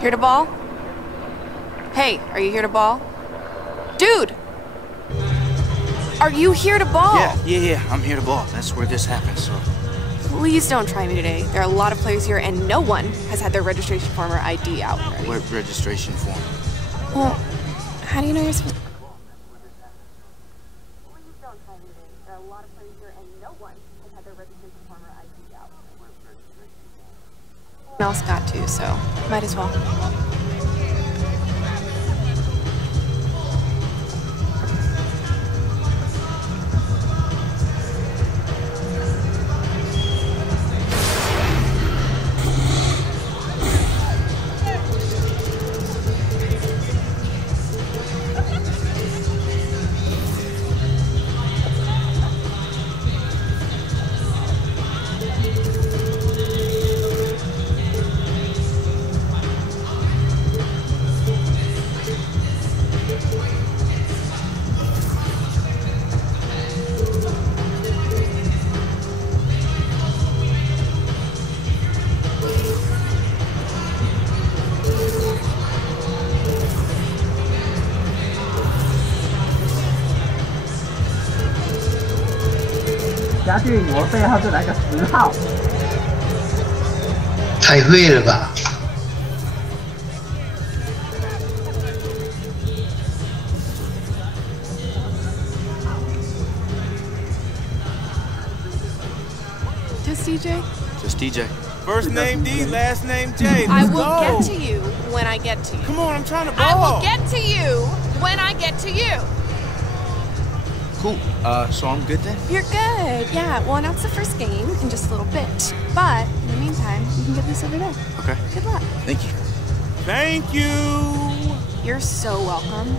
Here to ball? Hey, are you here to ball? Dude! Are you here to ball? Yeah, I'm here to ball. That's where this happened, so... Please don't try me today. There are a lot of players here and no one has had their registration form or ID out already. What registration form? Well, how do you know you're supposed to... else got to, so might as well.家具我背后就来个10号，太会了吧？Just DJ? Just DJ. First name D, last name J. I Let's will go. get to you when I get to you. Come on, I'm trying to ball. I will get to you when I get to you. Cool. So I'm good then? You're good. Yeah, we'll announce the first game in just a little bit. But in the meantime, you can get this over there. Okay. Good luck. Thank you. Thank you. You're so welcome.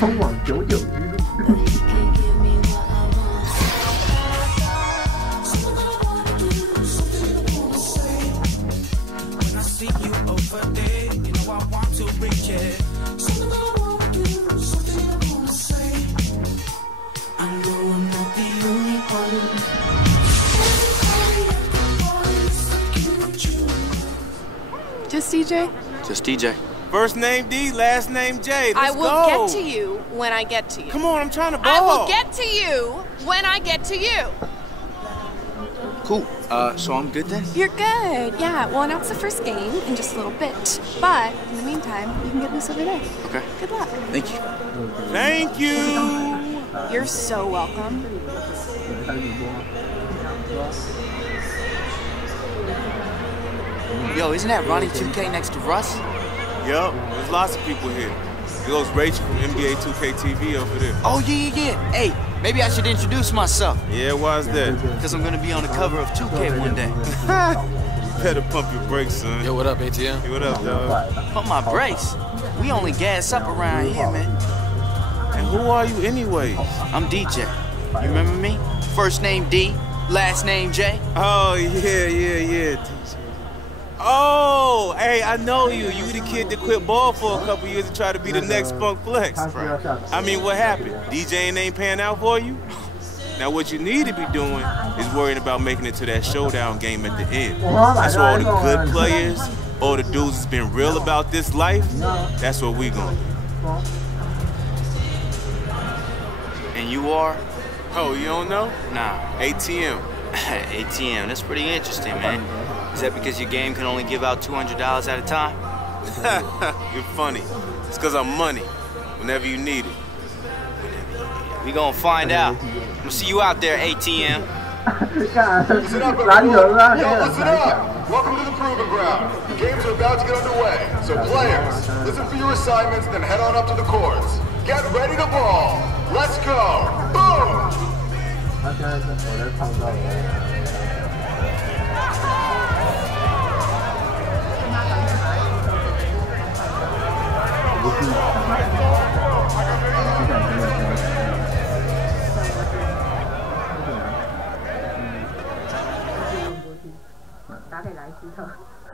通往99之路。Just DJ? Just DJ. First name D, last name J. Let's I will go. get to you when I get to you. Come on, I'm trying to ball. I will get to you when I get to you. Cool. So I'm good then? You're good. Yeah, we'll announce the first game in just a little bit. But in the meantime, you can get this over there. Okay. Good luck. Thank you. Thank you. You're so welcome. Yo, isn't that Ronnie 2K next to Russ? Yup, there's lots of people here. There goes Rachel from NBA 2K TV over there. Oh, yeah. Hey, maybe I should introduce myself. Yeah, why's that? Because I'm going to be on the cover of 2K one day. You better pump your brakes, son. Yo, what up, ATM? Hey, what up, dog? Pump my brakes? We only gas up around here, man. And who are you anyway? I'm DJ. You remember me? First name D, last name J. Oh, yeah. Oh, hey, I know you. You the kid that quit ball for a couple years and tried to be the next Funk Flex. I mean, what happened? DJing ain't paying out for you? Now, what you need to be doing is worrying about making it to that showdown game at the end. That's where all the good players, all the dudes that's been real about this life, that's what we gonna do. And you are? Oh, you don't know? Nah. ATM. ATM, that's pretty interesting, man. Is that because your game can only give out $200 at a time? You're funny. It's because I'm money, whenever you need it. We gonna find out. I'm gonna see you out there, ATM. Listen up, everyone. Yo, listen up. Welcome to the Proving Ground. The games are about to get underway. So players, listen for your assignments, then head on up to the courts. Get ready to ball. Let's go. Boom!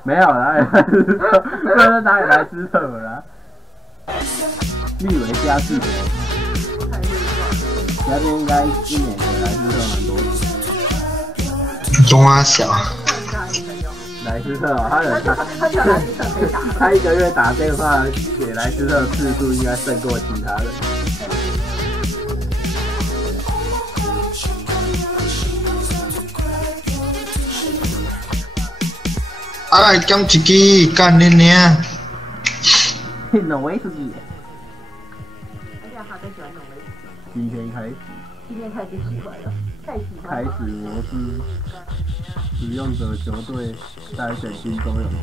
没有啦，莱斯特，不然打给莱斯特了啦。利维加四球，那边应该一年给莱斯特蛮多钱。中啊小。莱斯特他一个月打电话给莱斯特的次数应该胜过其他人。哎，讲一支干你娘！挪威斯基。今天开始。今天开始喜欢了，太喜欢了。开始模式，使用者球队筛选新中勇士队。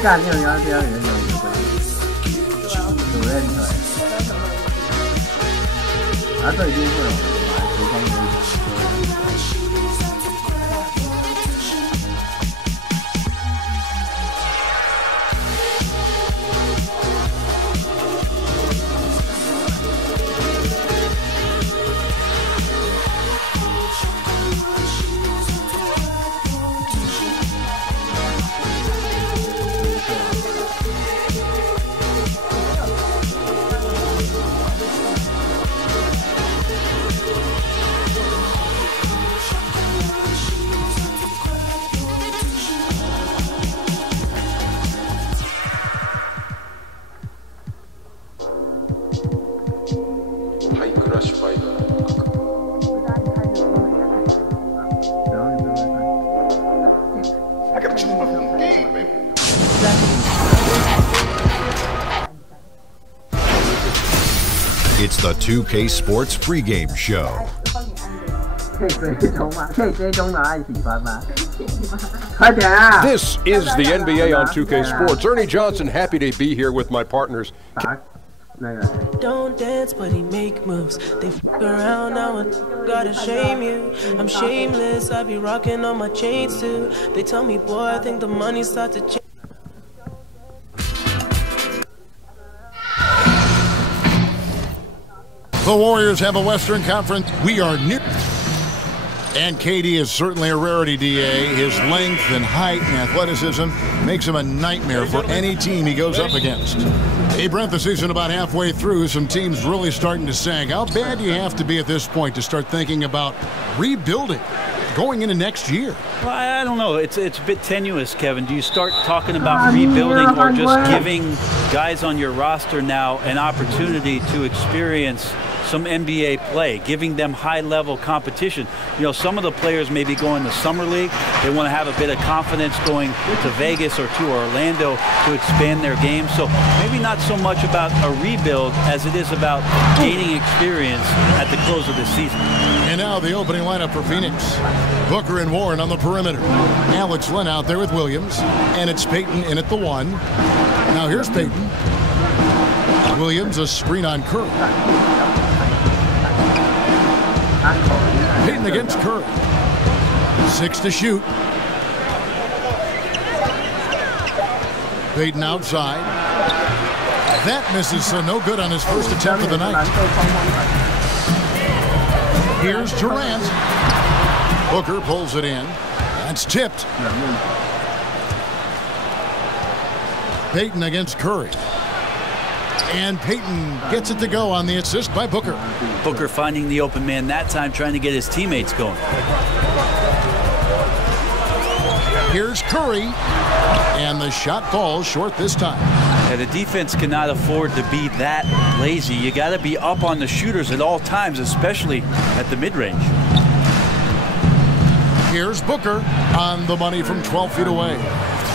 干你有要这样人有一个规矩，主任腿，这已经会有实况规则。It's the 2K Sports pregame show. 可以追踪吗？可以追踪吗？按喜欢吗？快点啊 This is the NBA on 2K Sports. Ernie Johnson, happy to be here with my partners. Don't dance, but he make moves. They fuck around now and gotta shame you. I'm shameless, I be rocking on my chains too. They tell me, boy, I think the money start to change. The Warriors have a Western Conference. We are near. And KD is certainly a rarity, DA. His length and height and athleticism makes him a nightmare for any team he goes up against. Hey, Brent, the season about halfway through. Some teams really starting to sag. How bad do you have to be at this point to start thinking about rebuilding going into next year? Well, I don't know. It's a bit tenuous, Kevin. Do you start talking about rebuilding or just giving guys on your roster now an opportunity to experience some NBA play, giving them high-level competition. You know, some of the players may be going to Summer League. They want to have a bit of confidence going to Vegas or to Orlando to expand their game. So maybe not so much about a rebuild as it is about gaining experience at the close of the season. And now the opening lineup for Phoenix. Booker and Warren on the perimeter. Alex Len out there with Williams. And it's Payton in at the 1. Now here's Payton. Williams, a screen on Curry. Payton against Curry. 6 to shoot. Payton outside. That misses, so no good on his first attempt of the night. Here's Durant. Booker pulls it in. That's tipped. Payton against Curry. And Payton gets it to go on the assist by Booker. Booker finding the open man that time, trying to get his teammates going. Here's Curry. And the shot falls short this time. Yeah, the defense cannot afford to be that lazy. You got to be up on the shooters at all times, especially at the mid-range. Here's Booker on the money from 12 feet away.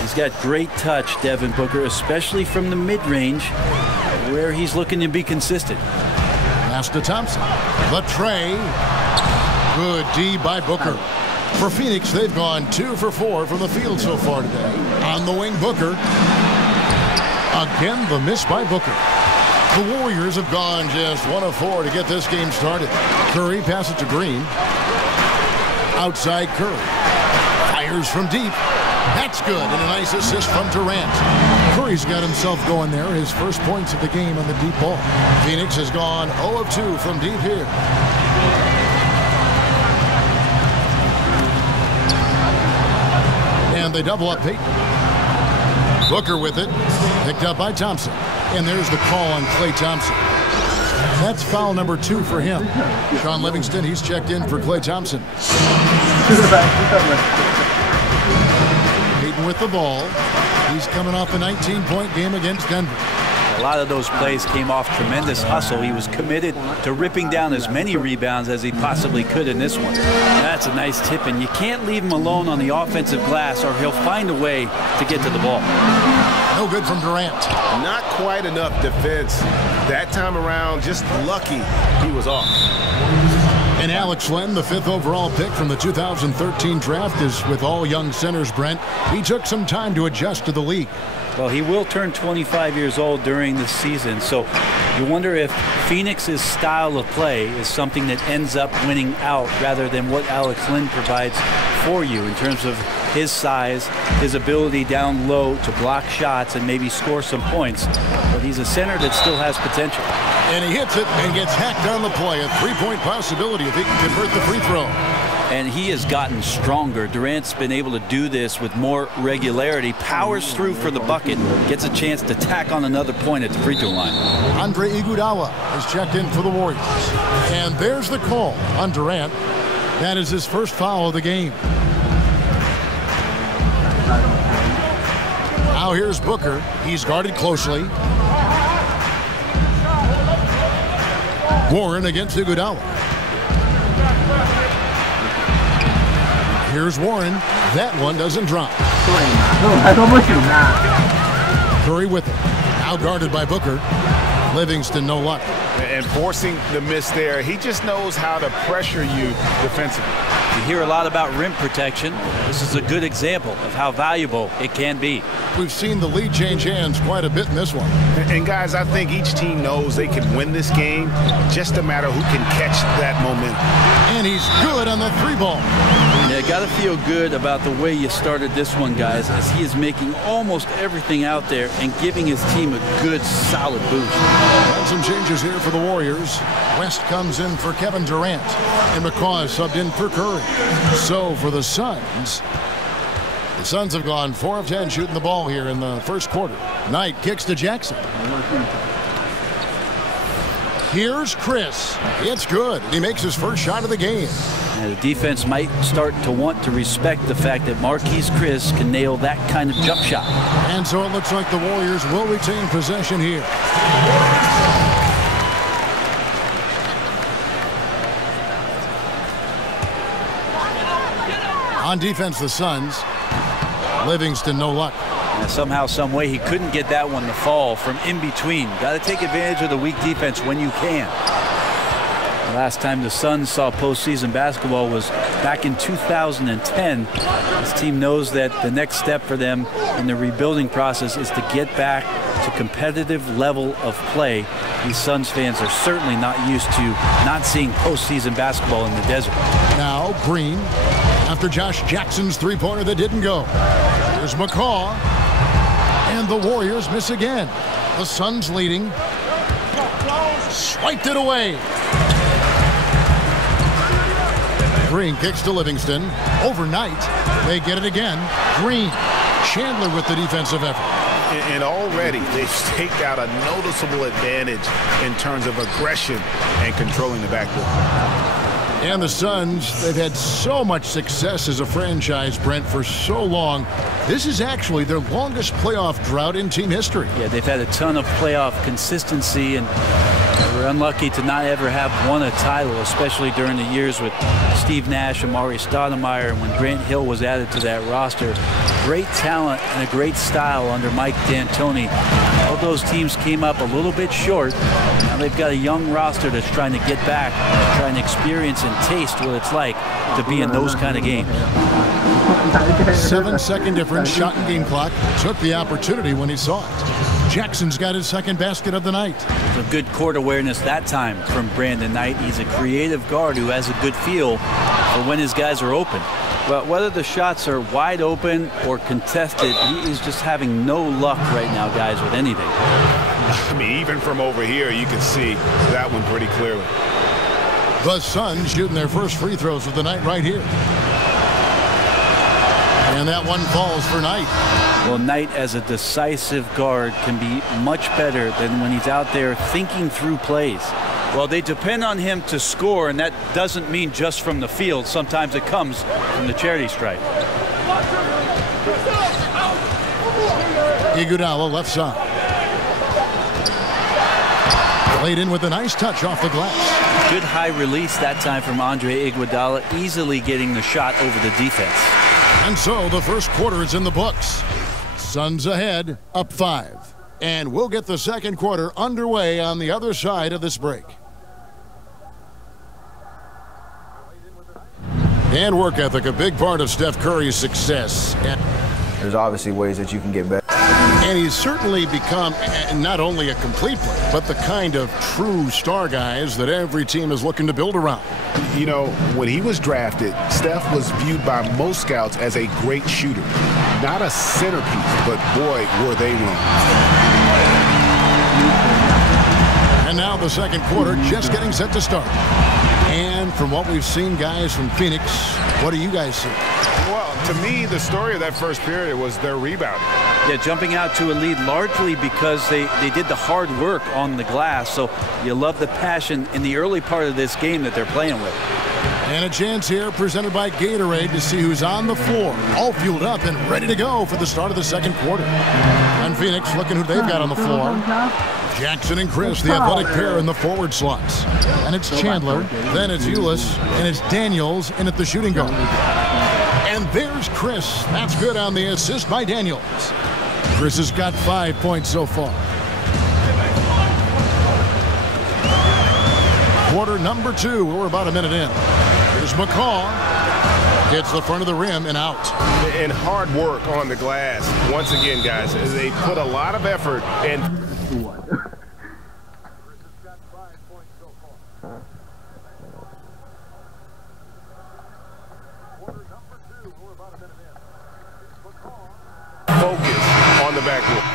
He's got great touch, Devin Booker, especially from the mid-range, where he's looking to be consistent. Pass to Thompson. The tray. Good D by Booker. For Phoenix, they've gone 2 for 4 from the field so far today. On the wing, Booker. Again, the miss by Booker. The Warriors have gone just 1 of 4 to get this game started. Curry passes to Green. Outside Curry. Fires from deep. That's good, and a nice assist from Durant. Curry's got himself going there, his first points of the game on the deep ball. Phoenix has gone 0 of 2 from deep here. And they double up Payton. Booker with it, picked up by Thompson. And there's the call on Klay Thompson. That's foul number 2 for him. Sean Livingston, he's checked in for Klay Thompson. Payton with the ball. He's coming off a 19-point game against Denver. A lot of those plays came off tremendous hustle. He was committed to ripping down as many rebounds as he possibly could in this one. That's a nice tip, and you can't leave him alone on the offensive glass or he'll find a way to get to the ball. No good from Durant. Not quite enough defense. That time around, just lucky he was off. And Alex Len, the 5th overall pick from the 2013 draft, is with all young centers, Brent. He took some time to adjust to the league. Well, he will turn 25 years old during the season, so you wonder if Phoenix's style of play is something that ends up winning out rather than what Alex Len provides for you in terms of his size, his ability down low to block shots and maybe score some points. But he's a center that still has potential. And he hits it and gets hacked on the play. A 3-point possibility if he can convert the free throw. And he has gotten stronger. Durant's been able to do this with more regularity, powers through for the bucket, gets a chance to tack on another point at the free throw line. Andre Iguodala has checked in for the Warriors. And there's the call on Durant. That is his first foul of the game. Now here's Booker. He's guarded closely. Warren against Iguodala. Here's Warren. That one doesn't drop. Curry with it. Out guarded by Booker. Livingston, no luck. And forcing the miss there, he just knows how to pressure you defensively. You hear a lot about rim protection. This is a good example of how valuable it can be. We've seen the lead change hands quite a bit in this one. And guys, I think each team knows they can win this game, just a matter who can catch that momentum. And he's good on the 3-ball. Yeah, got to feel good about the way you started this one, guys, as he is making almost everything out there and giving his team a good, solid boost. And some changes here for the Warriors. West comes in for Kevin Durant, and McCaw is subbed in for Curry. So for the Suns have gone 4 of 10 shooting the ball here in the first quarter. Knight kicks to Jackson. Here's Chris. It's good. He makes his first shot of the game. And the defense might start to want to respect the fact that Marquise Chris can nail that kind of jump shot. And so it looks like the Warriors will retain possession here. On defense, the Suns. Livingston, no luck. And somehow, some way, he couldn't get that one to fall from in between. Got to take advantage of the weak defense when you can. The last time the Suns saw postseason basketball was back in 2010. This team knows that the next step for them in the rebuilding process is to get back to competitive level of play. These Suns fans are certainly not used to not seeing postseason basketball in the desert. Now Green, after Josh Jackson's three-pointer that didn't go. Here's McCaw, and the Warriors miss again. The Suns leading. Swiped it away. Green kicks to Livingston. Overnight, they get it again. Green, Chandler with the defensive effort. And already they've staked out a noticeable advantage in terms of aggression and controlling the backcourt. And the Suns, they've had so much success as a franchise, Brent, for so long. This is actually their longest playoff drought in team history. Yeah, they've had a ton of playoff consistency, and they were unlucky to not ever have won a title, especially during the years with Steve Nash and Amari Stoudemire, and when Grant Hill was added to that roster. Great talent and a great style under Mike D'Antoni. All those teams came up a little bit short. Now they've got a young roster that's trying to get back, trying to experience and taste what it's like to be in those kind of games. 7-second difference, shot and game clock. Took the opportunity when he saw it. Jackson's got his second basket of the night. Some good court awareness that time from Brandon Knight. He's a creative guard who has a good feel for when his guys are open. But whether the shots are wide open or contested, he is just having no luck right now, guys, with anything. I mean, even from over here, you can see that one pretty clearly. The Suns shooting their first free throws of the night right here. And that one falls for Knight. Well, Knight as a decisive guard can be much better than when he's out there thinking through plays. Well, they depend on him to score, and that doesn't mean just from the field. Sometimes it comes from the charity stripe. Iguodala left side. Played in with a nice touch off the glass. Good high release that time from Andre Iguodala, easily getting the shot over the defense. And so the first quarter is in the books. Suns ahead, up 5. And we'll get the second quarter underway on the other side of this break. And work ethic, a big part of Steph Curry's success. There's obviously ways that you can get better. And he's certainly become not only a complete player, but the kind of true star guys that every team is looking to build around. You know, when he was drafted, Steph was viewed by most scouts as a great shooter. Not a centerpiece, but boy, were they wrong. And now the second quarter just getting set to start. And from what we've seen, guys, from Phoenix, what do you guys see? Well, to me, the story of that first period was their rebounding. Yeah, jumping out to a lead largely because they did the hard work on the glass. So you love the passion in the early part of this game that they're playing with. And a chance here presented by Gatorade to see who's on the floor, all fueled up and ready to go for the start of the second quarter. And Phoenix looking who they've got on the floor. Jackson and Chris, the athletic pair in the forward slots. And it's Chandler, then it's Ulis, and it's Daniels in at the shooting guard. And there's Chris. That's good on the assist by Daniels. Chris has got 5 points so far. Quarter number 2. We're about a minute in. Here's McCaw. Hits the front of the rim and out. And hard work on the glass. Once again, guys, they put a lot of effort and. Focus on the backcourt.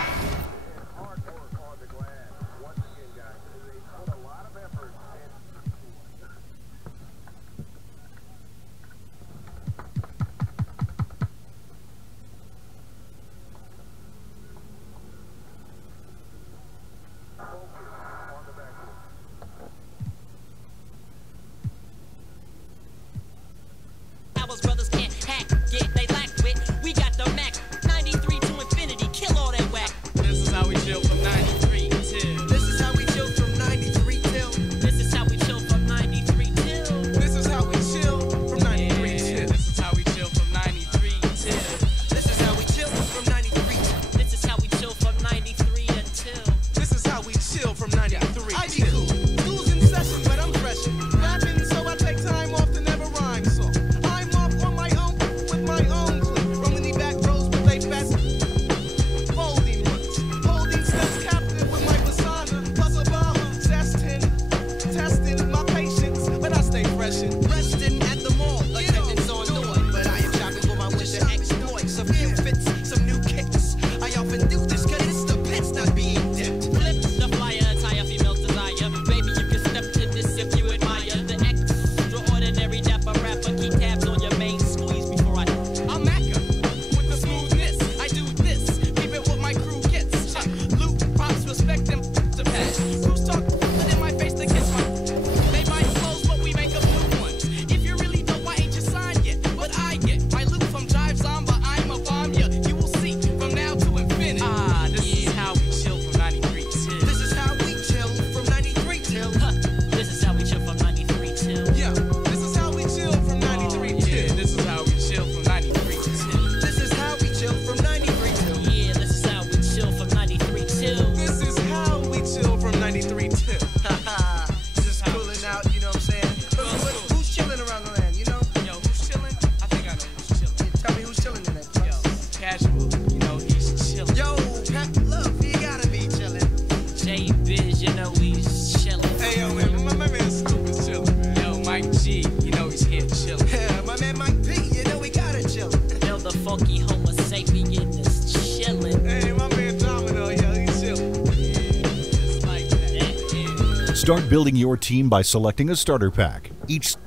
Start building your team by selecting a starter pack. Each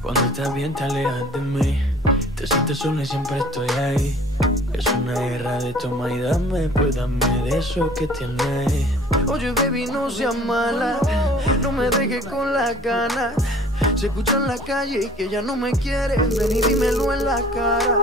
Cuando estás bien te alejas de mí, te sientes sola y siempre estoy ahí. Es una guerra de toma y dame, pues dame de eso que tienes. Oye baby, no seas mala, no me dejes con las ganas. Se escucha en la calle y que ya no me quieres, ven y dímelo en la cara.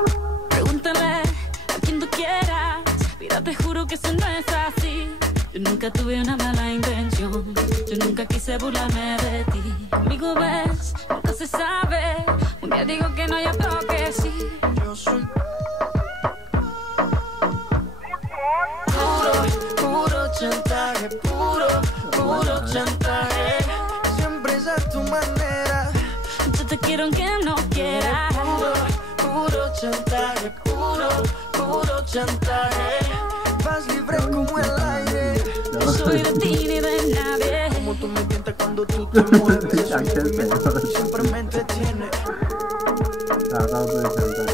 Pregúntale a quien tú quieras, mira te juro que eso no es así. Yo nunca tuve una mala intención, yo nunca quise burlarme de ti. Conmigo ves, nunca se sabe, un día digo que no y otro que sí. Yo soy puro chantaje, puro chantaje. Siempre es a tu manera. Yo te quiero aunque no quieras. Puro chantaje, puro chantaje. Vas libre como el aire. No soy de ti ni de nadie. Como tú me tientas cuando tú te mueves. Siempre me entretiene.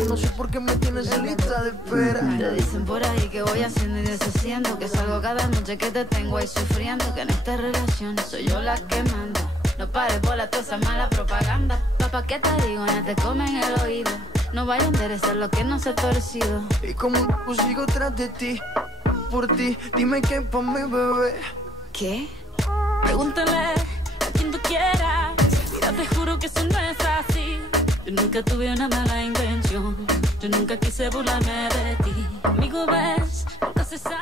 No sé por qué me tienes en lista de espera. Te dicen por ahí que voy haciendo y deshaciendo, que salgo cada noche que te tengo ahí sufriendo, que en esta relación soy yo la que manda. No pares bola toda esa mala propaganda. Papá, ¿qué te digo? No te comen el oído. No vaya a enderezar lo que no se ha torcido. Y como un sigo tras de ti, por ti, dime qué pa' mi bebé. ¿Qué? Pregúntale a quien tú quieras. Mira, te juro que eso no es así. Yo nunca tuve una mala intención, yo nunca quise burlarme de ti. Conmigo ves, nunca se sabe.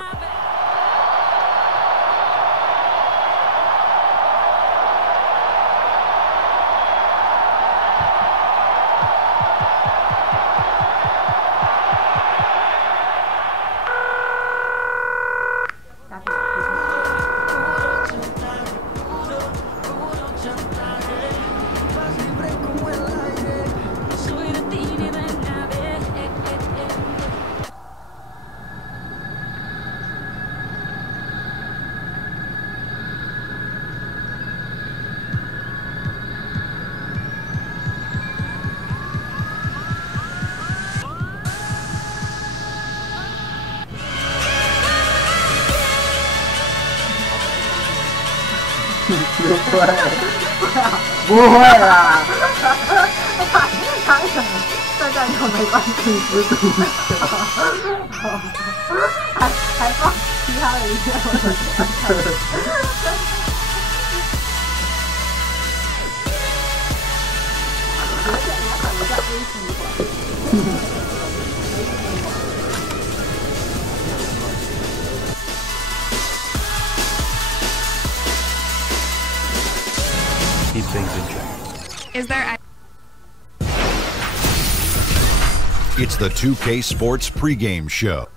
不会啦，他想这战球没关系，只赌球，还放其他的一些。Keep things in check. Is there... It's the 2K Sports pregame show.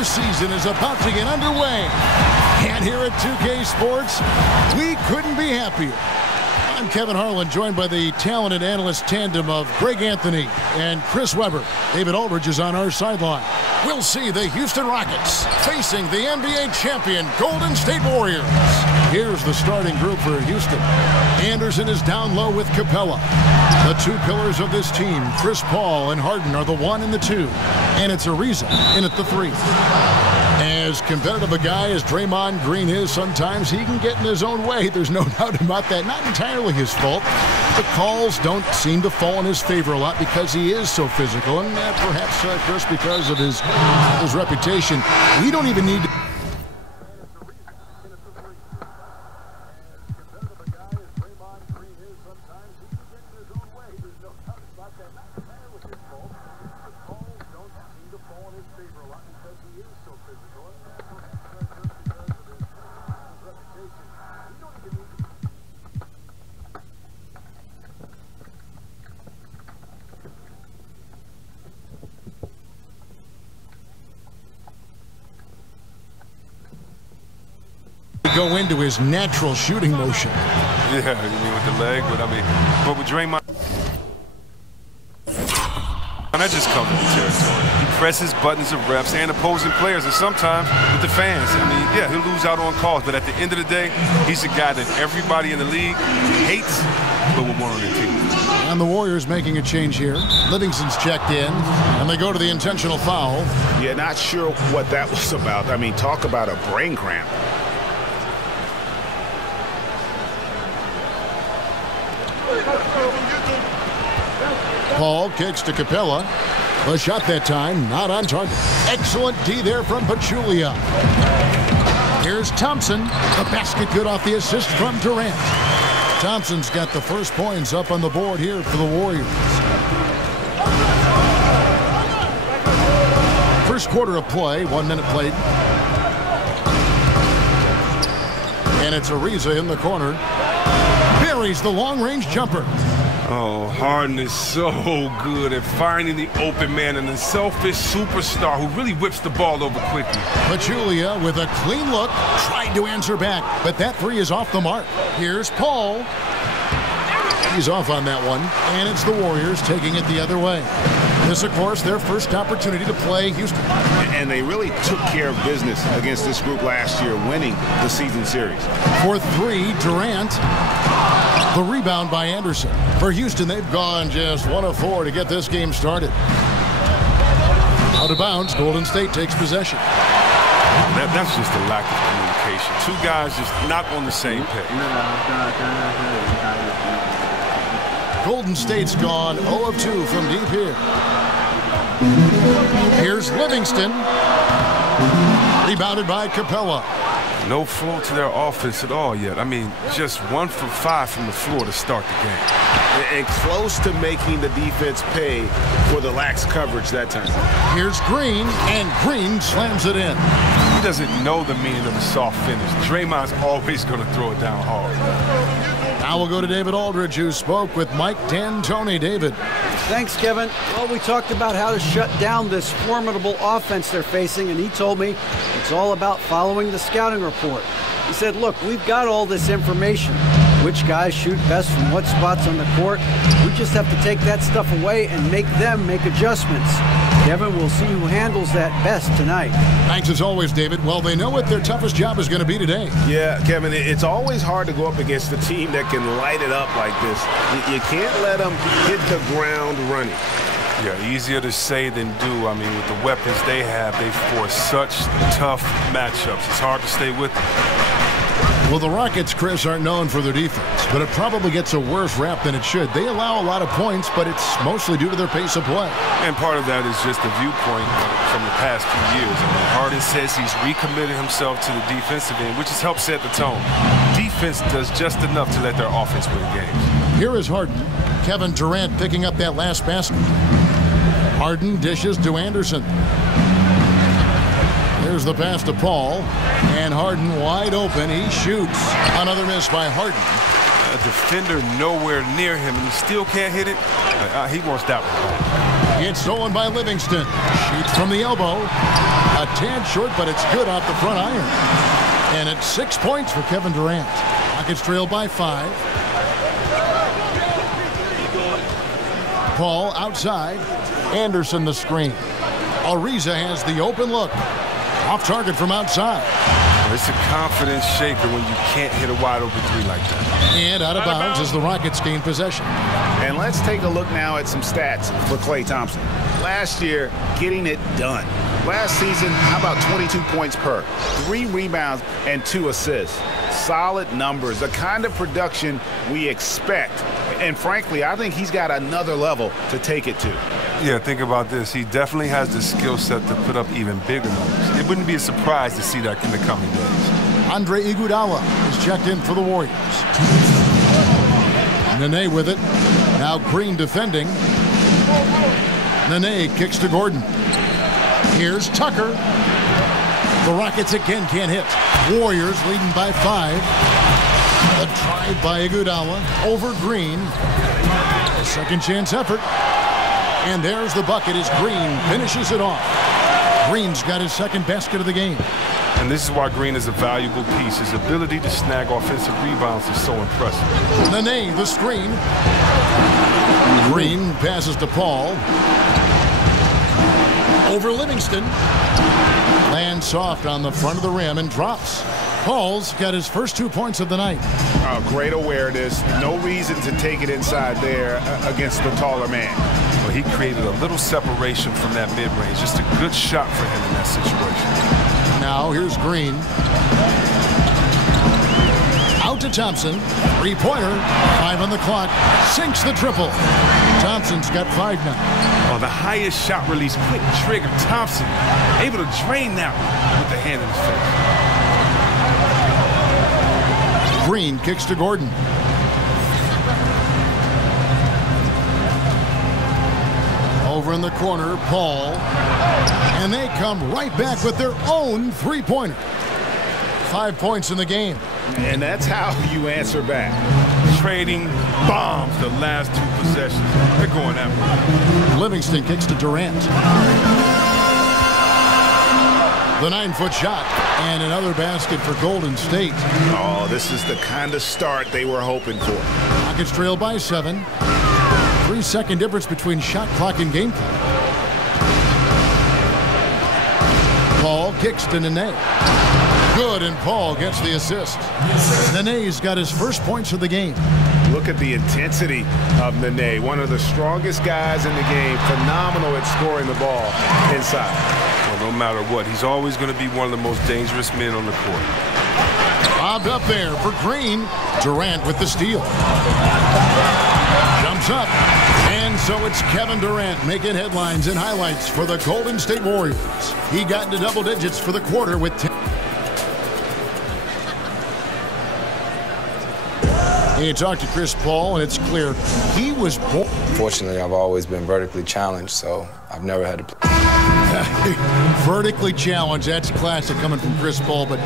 Season is about to get underway. And here at 2K Sports, we couldn't be happier. I'm Kevin Harlan, joined by the talented analyst tandem of Greg Anthony and Chris Webber. David Aldridge is on our sideline. We'll see the Houston Rockets facing the NBA champion Golden State Warriors. Here's the starting group for Houston. Anderson is down low with Capella. The two pillars of this team, Chris Paul and Harden, are the 1 and the 2. And it's Ariza in at the 3. As competitive a guy as Draymond Green is, sometimes he can get in his own way. There's no doubt about that. Not entirely his fault. The calls don't seem to fall in his favor a lot because he is so physical, and perhaps, Chris, because of his reputation. We don't even need to... go into his natural shooting motion. Yeah, you mean with the leg? But with Draymond, and that just comes with the territory. He presses buttons of refs and opposing players, and sometimes with the fans. Yeah, he'll lose out on calls, but at the end of the day, he's a guy that everybody in the league hates, but will want on their team. And the Warriors making a change here. Livingston's checked in, and they go to the intentional foul. Yeah, not sure what that was about. Talk about a brain cramp. Paul kicks to Capella. The shot that time, not on target. Excellent D there from Pachulia. Here's Thompson. The basket good off the assist from Durant. Thompson's got the first points up on the board here for the Warriors. First quarter of play, 1 minute played. And it's Ariza in the corner. Buries the long-range jumper. Oh, Harden is so good at finding the open man and a selfish superstar who really whips the ball over quickly. Pachulia with a clean look, tried to answer back, but that three is off the mark. Here's Paul. He's off on that one, and it's the Warriors taking it the other way. This, of course, their first opportunity to play Houston. And they really took care of business against this group last year, winning the season series. For three, Durant. The rebound by Anderson. For Houston, they've gone just 1 of 4 to get this game started. Out of bounds, Golden State takes possession. That's just a lack of communication. Two guys just not on the same page. Golden State's gone 0 of 2 from deep here. Here's Livingston. Rebounded by Capella. No flow to their offense at all yet. Just 1 for 5 from the floor to start the game. And close to making the defense pay for the lax coverage that time. Here's Green, and Green slams it in. He doesn't know the meaning of a soft finish. Draymond's always going to throw it down hard. Now we'll go to David Aldridge, who spoke with Mike D'Antoni. David. Thanks, Kevin. Well, we talked about how to shut down this formidable offense they're facing, and he told me it's all about following the scouting report. He said, look, we've got all this information. Which guys shoot best from what spots on the court. We just have to take that stuff away and make them make adjustments. Kevin, we'll see who handles that best tonight. Thanks as always, David. Well, they know what their toughest job is going to be today. Yeah, Kevin, it's always hard to go up against a team that can light it up like this. You can't let them hit the ground running. Yeah, easier to say than do. With the weapons they have, they force such tough matchups. It's hard to stay with them. Well, the Rockets, Chris, aren't known for their defense, but it probably gets a worse rap than it should. They allow a lot of points, but it's mostly due to their pace of play. And part of that is just the viewpoint from the past few years. Harden says he's recommitted himself to the defensive end, which has helped set the tone. Defense does just enough to let their offense win games. Here is Harden. Kevin Durant picking up that last basket. Harden dishes to Anderson. There's the pass to Paul, and Harden wide open. He shoots. Another miss by Harden. A defender nowhere near him, and he still can't hit it. He wants that one. It's stolen by Livingston. Shoots from the elbow. A tad short, but it's good off the front iron. And it's 6 points for Kevin Durant. Rockets trail by 5. Paul outside. Anderson the screen. Ariza has the open look. Off target from outside. It's a confidence shaker when you can't hit a wide open three like that. And out of bounds as the Rockets gain possession. And let's take a look now at some stats for Klay Thompson. Last year, getting it done. Last season, how about 22 points per, 3 rebounds, and 2 assists. Solid numbers, the kind of production we expect. And frankly, I think he's got another level to take it to. Yeah, think about this. He definitely has the skill set to put up even bigger numbers. It wouldn't be a surprise to see that in the coming days. Andre Iguodala is checked in for the Warriors. Nene with it. Now Green defending. Nene kicks to Gordon. Here's Tucker. The Rockets again can't hit. Warriors leading by 5. A drive by Iguodala over Green. A second chance effort. And there's the bucket as Green finishes it off. Green's got his second basket of the game. And this is why Green is a valuable piece. His ability to snag offensive rebounds is so impressive. Nene, the screen. Green passes to Paul. Over Livingston. Lands soft on the front of the rim and drops. Paul's got his first 2 points of the night. Great awareness. No reason to take it inside there against the taller man. Well, he created a little separation from that mid-range. Just a good shot for him in that situation. Now here's Green. Out to Thompson. Three-pointer. 5 on the clock. Sinks the triple. Thompson's got 5 now. Oh, the highest shot release. Quick trigger. Thompson able to drain that one with the hand in his face. Green kicks to Gordon. Over in the corner, Paul. And they come right back with their own three-pointer. 5 points in the game. And that's how you answer back. Trading bombs the last 2 possessions. They're going after it. Livingston kicks to Durant. The 9-foot shot and another basket for Golden State. Oh, this is the kind of start they were hoping for. Rockets trail by 7. 3-second difference between shot clock and game clock. Paul kicks to Nene. Good, and Paul gets the assist. Nene's got his first points of the game. Look at the intensity of Nene, one of the strongest guys in the game. Phenomenal at scoring the ball inside. Well, no matter what, he's always going to be one of the most dangerous men on the court. Bobbed up there for Green. Durant with the steal. Jumps up. And so it's Kevin Durant making headlines and highlights for the Golden State Warriors. He got into double digits for the quarter with 10. You talk to Chris Paul, and it's clear he was born. Fortunately, I've always been vertically challenged, so I've never had to play. Vertically challenged, that's classic coming from Chris Paul. But,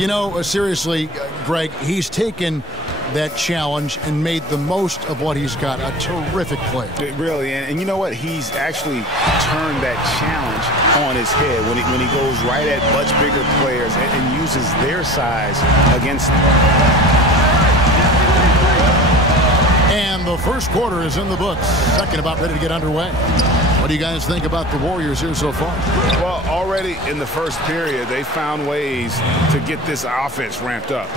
you know, seriously, Greg, he's taken that challenge and made the most of what he's got. A terrific player. Really, and you know what? He's actually turned that challenge on his head when he goes right at much bigger players and uses their size against them. And the first quarter is in the books. Second about ready to get underway. What do you guys think about the Warriors here so far? Well, already in the first period, they found ways to get this offense ramped up.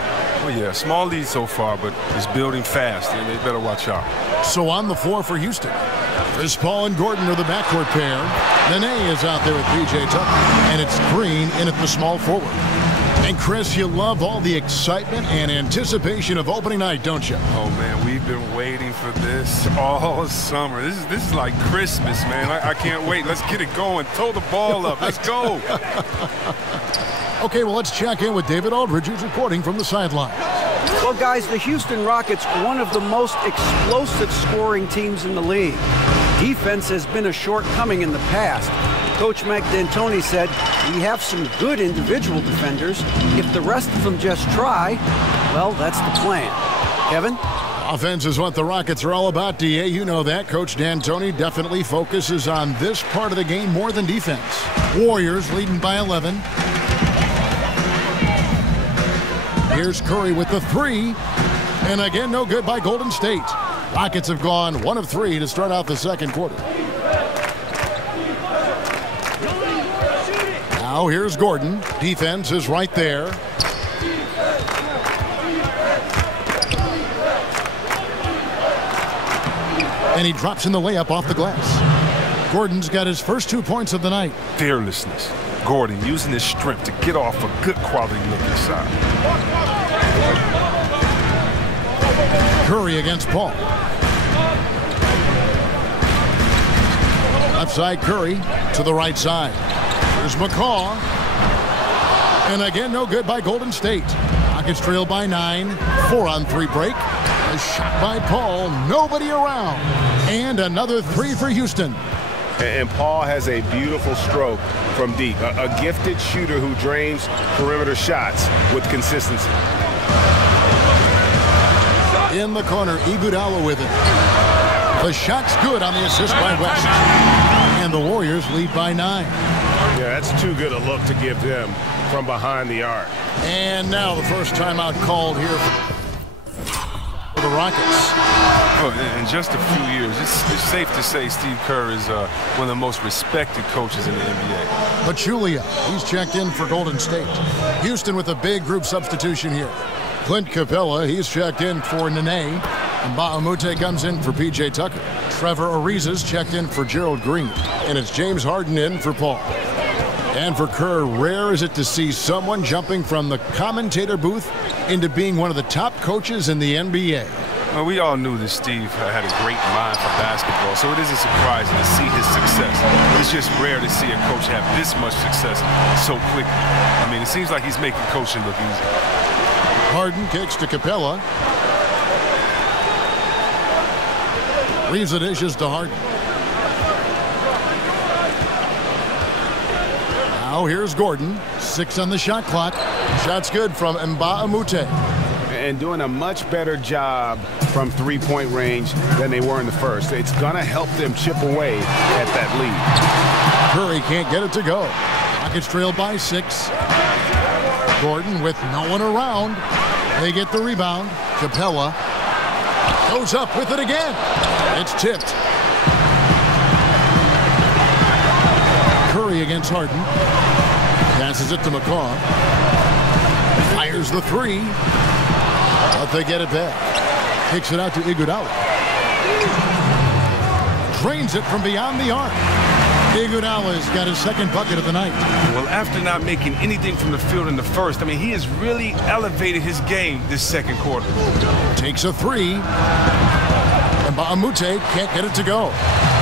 Well, yeah, small lead so far, but it's building fast, and they better watch out. So on the floor for Houston, Chris Paul and Gordon are the backcourt pair. Nene is out there with P.J. Tucker, and it's Green in at the small forward. And Chris, you love all the excitement and anticipation of opening night, don't you? Oh man, we've been waiting for this all summer. This is like Christmas, man. I can't wait. Let's get it going. Throw the ball up. Let's go. Okay, well, let's check in with David Aldridge, who's reporting from the sideline. Well, guys, the Houston Rockets, one of the most explosive scoring teams in the league. Defense has been a shortcoming in the past. Coach Mike D'Antoni said, we have some good individual defenders. If the rest of them just try, well, that's the plan. Kevin? Offense is what the Rockets are all about, D.A. You know that. Coach D'Antoni definitely focuses on this part of the game more than defense. Warriors leading by 11. Here's Curry with the 3. And again, no good by Golden State. Rockets have gone 1 of 3 to start out the second quarter. Now here's Gordon. Defense is right there. And he drops in the layup off the glass. Gordon's got his first 2 points of the night. Fearlessness. Gordon using his strength to get off a good quality look inside. Curry against Paul. Left side Curry to the right side. There's McCaw. And again, no good by Golden State. Rockets trail by 9. 4-on-3 break. A shot by Paul. Nobody around. And another 3 for Houston. And Paul has a beautiful stroke from deep. A gifted shooter who drains perimeter shots with consistency. In the corner, Iguodala with it. The shot's good on the assist by West. And the Warriors lead by 9. Yeah, that's too good a look to give them. from behind the arc. And now the first timeout called here for the Rockets. Oh, in just a few years, it's safe to say Steve Kerr is one of the most respected coaches in the NBA. Pachulia, he's checked in for Golden State. Houston with a big group substitution here. Clint Capella, he's checked in for Nene. And Mba'amute comes in for P.J. Tucker. Trevor Ariza's checked in for Gerald Green. And it's James Harden in for Paul. And for Kerr, rare is it to see someone jumping from the commentator booth into being one of the top coaches in the NBA. Well, we all knew that Steve had a great mind for basketball, so it isn't surprising to see his success. It's just rare to see a coach have this much success so quickly. I mean, it seems like he's making coaching look easy. Harden kicks to Capella. Ariza dishes to Harden. Now here's Gordon. 6 on the shot clock. Shot's good from Mba'amute. And doing a much better job from three-point range than they were in the first. It's going to help them chip away at that lead. Curry can't get it to go. Rockets trail by 6. Gordon with no one around. They get the rebound. Capella goes up with it again. It's tipped. Curry against Harden. Passes it to McCaw. Fires the 3. But they get it back. Kicks it out to Iguodala. Drains it from beyond the arc. Iguodala's got his second bucket of the night. Well, after not making anything from the field in the first, I mean, he has really elevated his game this second quarter. Takes a 3. And Mba'amute can't get it to go.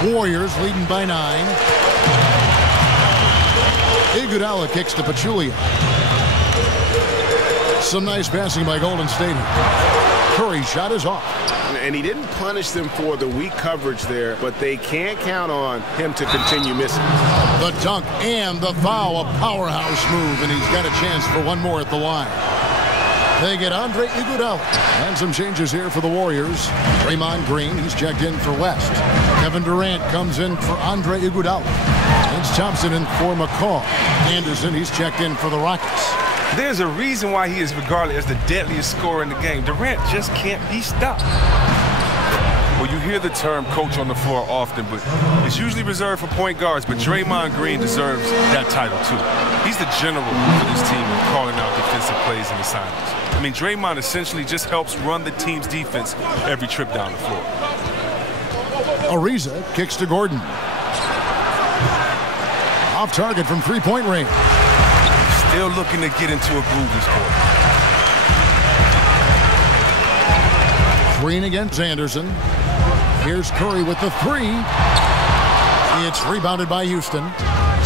Warriors leading by 9. Iguodala kicks to Pachulia. Some nice passing by Golden State. Curry's shot is off. And he didn't punish them for the weak coverage there, but they can't count on him to continue missing. The dunk and the foul, a powerhouse move, and he's got a chance for one more at the line. They get Andre Iguodala. And some changes here for the Warriors. Draymond Green, he's checked in for West. Kevin Durant comes in for Andre Iguodala. Lance Thompson in for McCaw. Anderson, he's checked in for the Rockets. There's a reason why he is regarded as the deadliest scorer in the game. Durant just can't be stopped. Well, you hear the term coach on the floor often, but it's usually reserved for point guards, but Draymond Green deserves that title too. He's the general for this team in calling out defensive plays and assignments. I mean, Draymond essentially just helps run the team's defense every trip down the floor. Ariza kicks to Gordon. Off target from three-point range. Still looking to get into a groove this quarter. Green against Anderson. Here's Curry with the 3. It's rebounded by Houston.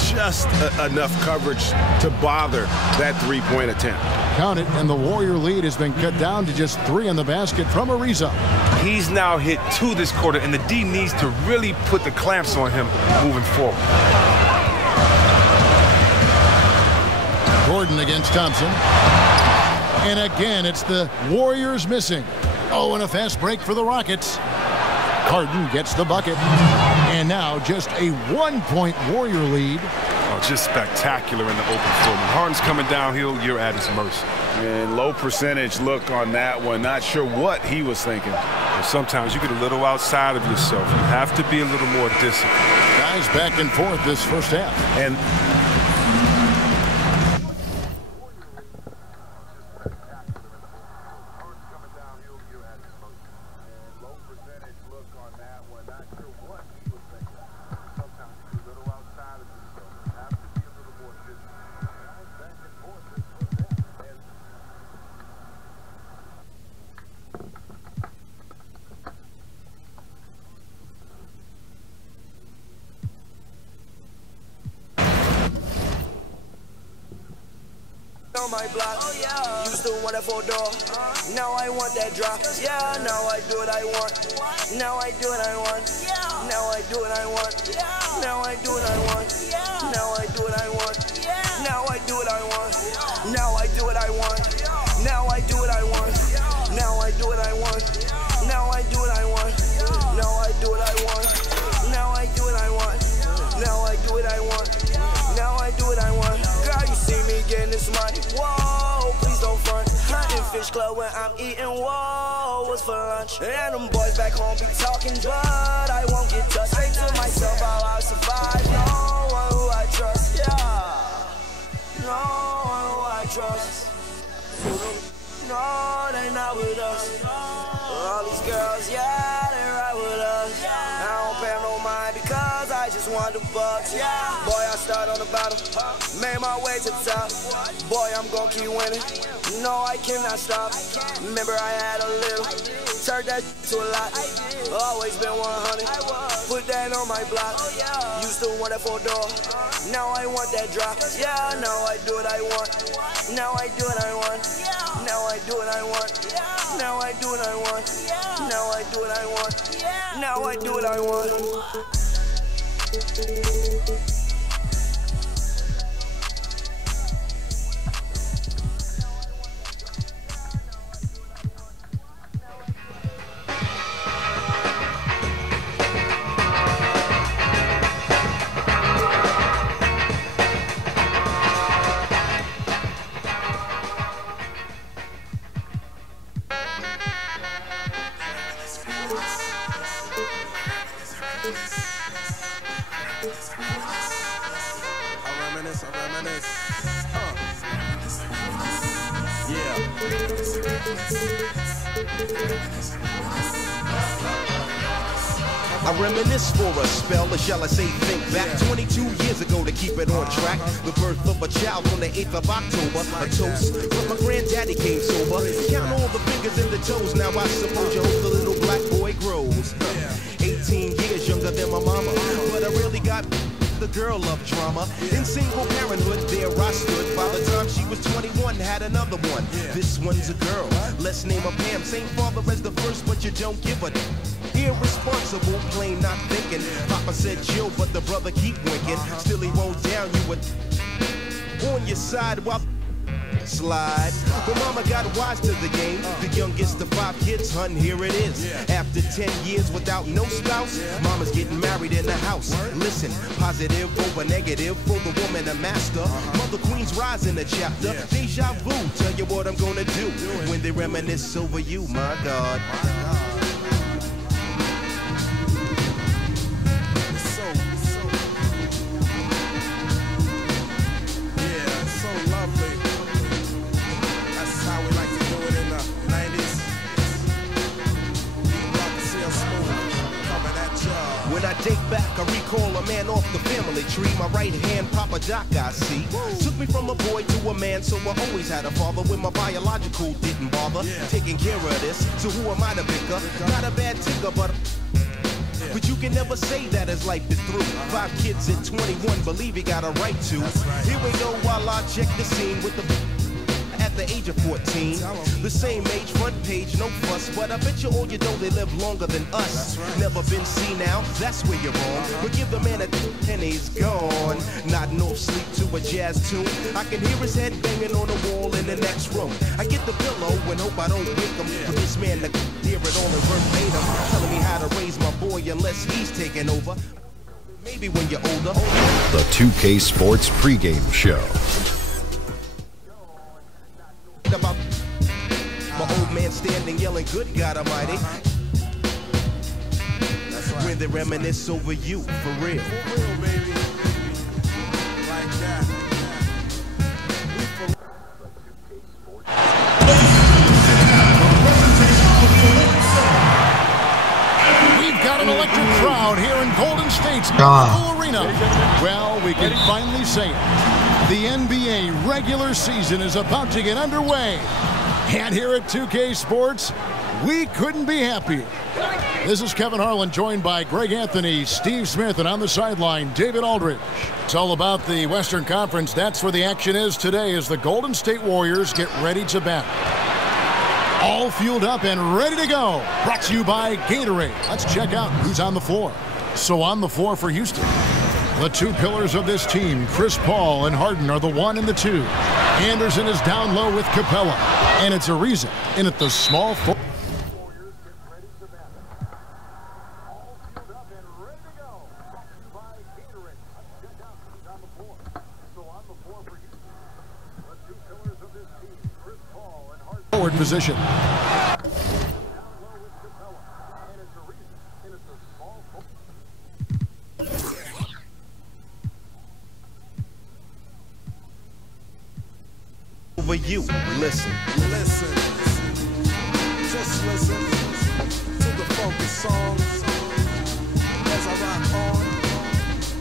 Just enough coverage to bother that three-point attempt. Count it, and the Warrior lead has been cut down to just 3 in the basket from Ariza. He's now hit 2 this quarter, and the D needs to really put the clamps on him moving forward. Gordon against Thompson. And again, it's the Warriors missing. Oh, and a fast break for the Rockets. Harden gets the bucket. And now just a 1-point Warrior lead. Oh, just spectacular in the open floor. When Harden's coming downhill, you're at his mercy. And low percentage look on that one. Not sure what he was thinking. And sometimes you get a little outside of yourself. You have to be a little more disciplined. Guys back and forth this first half. And on my block. Oh, yeah. Used to want a 4-door. Now I want that drop. Yeah, now I do what I want. Now I do what I want. Now I do what I want. Now I do what I want. Now I do what I want. Now I do what I want. Now I do what I want. Now I do what I want. Now I do what I want. Now I do what I want. Now I do what I want. Now I do what I want. Now I do what I want. Now I do what I want. Girl, you see me me getting this money. Whoa, please don't front. Hunting Fish Club when I'm eating. Whoa, what's for lunch? And them boys back home be talking, but I won't get touched. Say to myself how I survive. No one who I trust, yeah. No one who I trust. No, they not with us. All these girls, yeah, they right with us. I don't pay no mind because I just want the bucks. Yeah, boy, I start on the bottom, made my way to the top. Boy, I'm gonna keep winning. No, I cannot stop. Remember, I had a little, turned that to a lot. Always been 100. Put that on my block. Used to want that 4-door. Now I want that drop. Yeah, now I do what I want. Now I do what I want. Now I do what I want. Now I do what I want. Now I do what I want. Now I do what I want. I reminisce for a spell, or shall I say think back 22 years ago to keep it on track. The birth of a child on the 8th of October. A toast, but my granddaddy came sober. Count all the fingers and the toes, now I suppose you hope the little black boy grows. 18 years younger than my mama, but I really got the girl of drama. In single parenthood, there I stood. By the time she was 21, had another one. This one's a girl, let's name her Pam. Same father as the first, but you don't give a irresponsible, plain not thinking. Papa said chill, but the brother keep winking. Still he won't down you on your side while slide. But mama got wise to the game. The youngest of 5 kids, hun, here it is. After 10 years without no spouse, mama's getting married in the house. Listen, positive over negative for the woman a master. Mother Queen's rise in the chapter. Deja vu, tell you what I'm gonna do when they reminisce over you, my God. When I take back, I recall a man off the family tree. My right hand, Papa Doc, I see. Took me from a boy to a man, so I always had a father. When my biological didn't bother taking care of this, so who am I to pick up? Not a bad tigger, but you can never say that as life is through. 5 kids at 21, believe he got a right to. Here we go while I check the scene with the at the age of 14. The same age, front page, no fuss. But I bet you all you know they live longer than us. Never been seen now, that's where you're wrong. But give the man a and he's gone. Nodding off sleep to a jazz tune. I can hear his head banging on the wall in the next room. I get the pillow and hope I don't wake him. For this man to hear it all in verbatim, telling me how to raise my boy unless he's taking over. Maybe when you're older. The 2K Sports pregame show. About my old man standing yelling, good God Almighty. When they reminisce over you, for real. Baby. Like that. We've got an electric crowd here in Golden State's Oracle Arena. Well, we can finally say it. The NBA regular season is about to get underway. And here at 2K Sports, we couldn't be happier. This is Kevin Harlan, joined by Greg Anthony, Steve Smith, and on the sideline, David Aldridge. It's all about the Western Conference. That's where the action is today as the Golden State Warriors get ready to battle. All fueled up and ready to go. Brought to you by Gatorade. Let's check out who's on the floor. So on the floor for Houston, the 2 pillars of this team, Chris Paul and Harden, are the 1 and the 2. Anderson is down low with Capella, and it's Ariza in at the small forward. position. Over you, listen. Listen. Just listen to the funky songs as I rock on,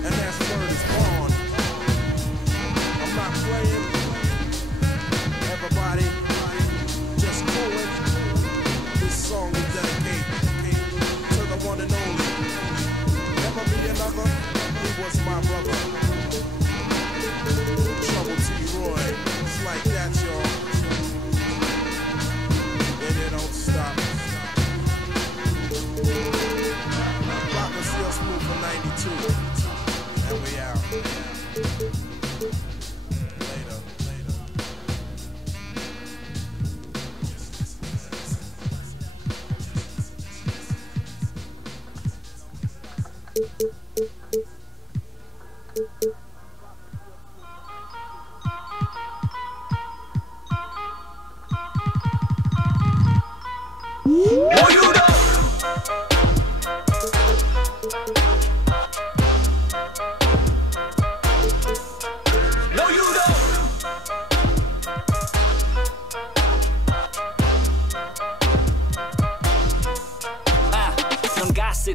and as the word is born. I'm not playing. Everybody, just cool it. This song is dedicated to the one and only. Never be another. He was my brother. Trouble T. Roy. It's like that, y'all. And it don't stop. Rock is still smooth for 92. And we out. Later.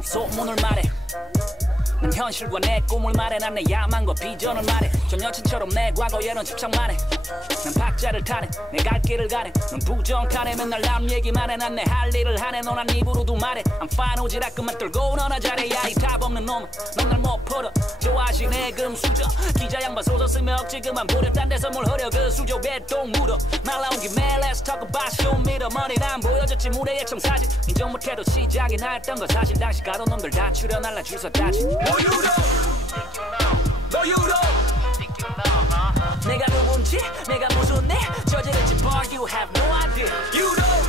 소문을 말해 난 현실과 내 꿈을 말해 난 내 야망과 비전을 말해 전 여친처럼 내 과거에는 집착만 해 난 박자를 타네 내 갈 길을 가네 넌 부정타네 맨날 남 얘기만 해 난 내 할 일을 하네 넌 한 입으로도 말해 I'm fine 오지랖 들고 너나 잘해 야 이 답 없는 놈 넌 날 못 풀어 좋아하시네 금수저 기자 양반 소설 쓰며 억지 그만 부려 딴 데서 뭘 흐려 그 수족에 똥 묻어 말 나온 김에 Let's talk about show me the money 난 보여줬지 무대의 청사진 인정 못해도 시작이 나였던 거 사실 당시 가던 놈들 다 출연할라 줄 섰다지 No you don't No you don't 내가 누군지 내가 무슨 일 저지를지 but you have no idea You don't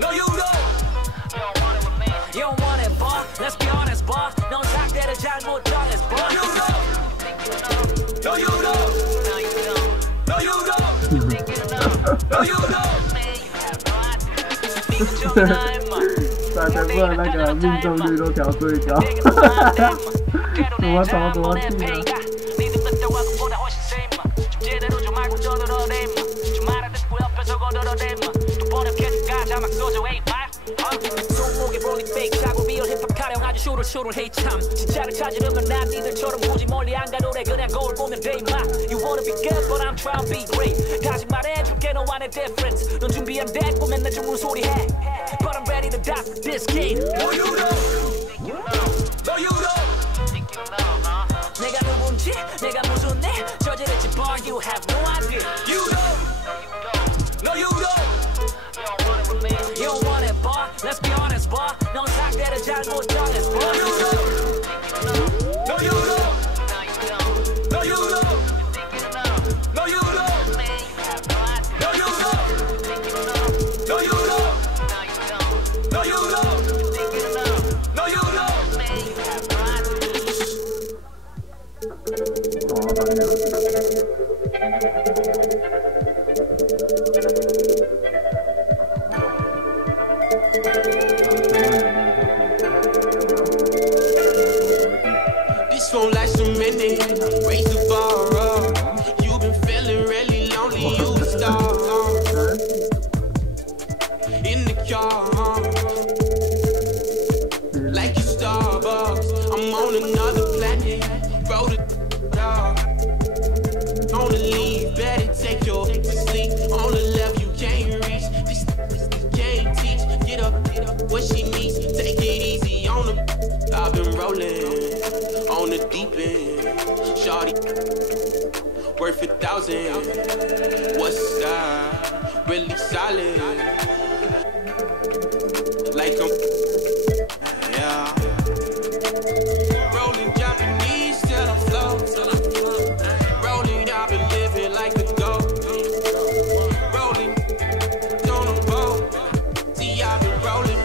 No you don't You don't want it boy Let's be honest boy 넌 상대를 잘못 정했어 boy You don't No you don't No you don't No you don't 大家不然那个命中率都调最高，多超多气啊！ 쇼를 해 참 진짜를 찾으려면 난 니들처럼 굳이 멀리 안 가 노래 그냥 거울 보면 돼 임마 You wanna be good but I'm trying to be great 다시 말해줄게 너와 내 difference 넌 준비 안 됐고 맨날 주문 소리 해 But I'm ready to die for this kid No you don't No you don't 내가 누군지 내가 무슨 일 저지를지 but you have no idea You don't No you don't You don't want it boy Let's be honest boy 넌 상대를 잘못 정했어 boy You don't No you don't No you don't No you don't No you don't No you don't No you don't No you This won't last a minute. Raise the bar up. You've been feeling really lonely. You the star. In the car. Like you Starbucks. I'm on another planet. Roll the dog. On the leave, better take your sleep. On the left, you can't reach. This can't teach. Get up, what she needs. Take it easy on the. I've been rolling on the deep end. Shawty, worth 1,000. What's that? Really solid. Like I'm, yeah. Rolling Japanese till I float. Rolling, I've been living like a goat. Rolling on a boat. See, I've been rolling.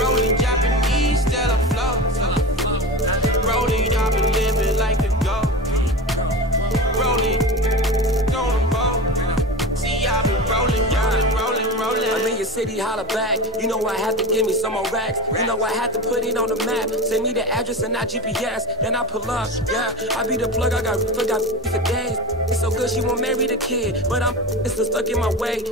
Rolling Japanese till I float. Rolling, I've been living like a goat. Rolling on a boat. city, holla back. You know I have to give me some more racks. You know I have to put it on the map. Send me the address and not GPS. Then I pull up, yeah. I be the plug, I got for days. It's so good she won't marry the kid, but I'm still stuck in my way.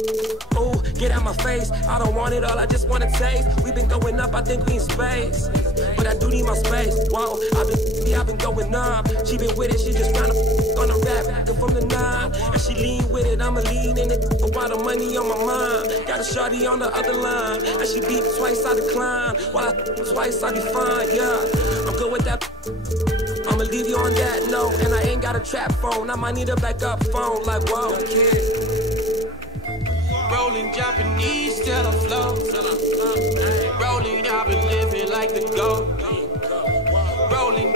Oh, get out my face. I don't want it all, I just want to taste. We been going up, I think we in space, but I do need my space. Whoa, I've been going up. She been with it, she just trying to on the rap, from the 9, and she lean with it. I'ma lean in it, a lot of money on my mind. Got a shawty on the other line, and she beat twice, I decline. While I twice, I be fine, yeah. I'm good with that. I'ma leave you on that note, and I ain't got a trap phone. I might need a backup phone, like whoa. Rolling Japanese, still afloat. Rolling, I've been living like the GOAT. Rolling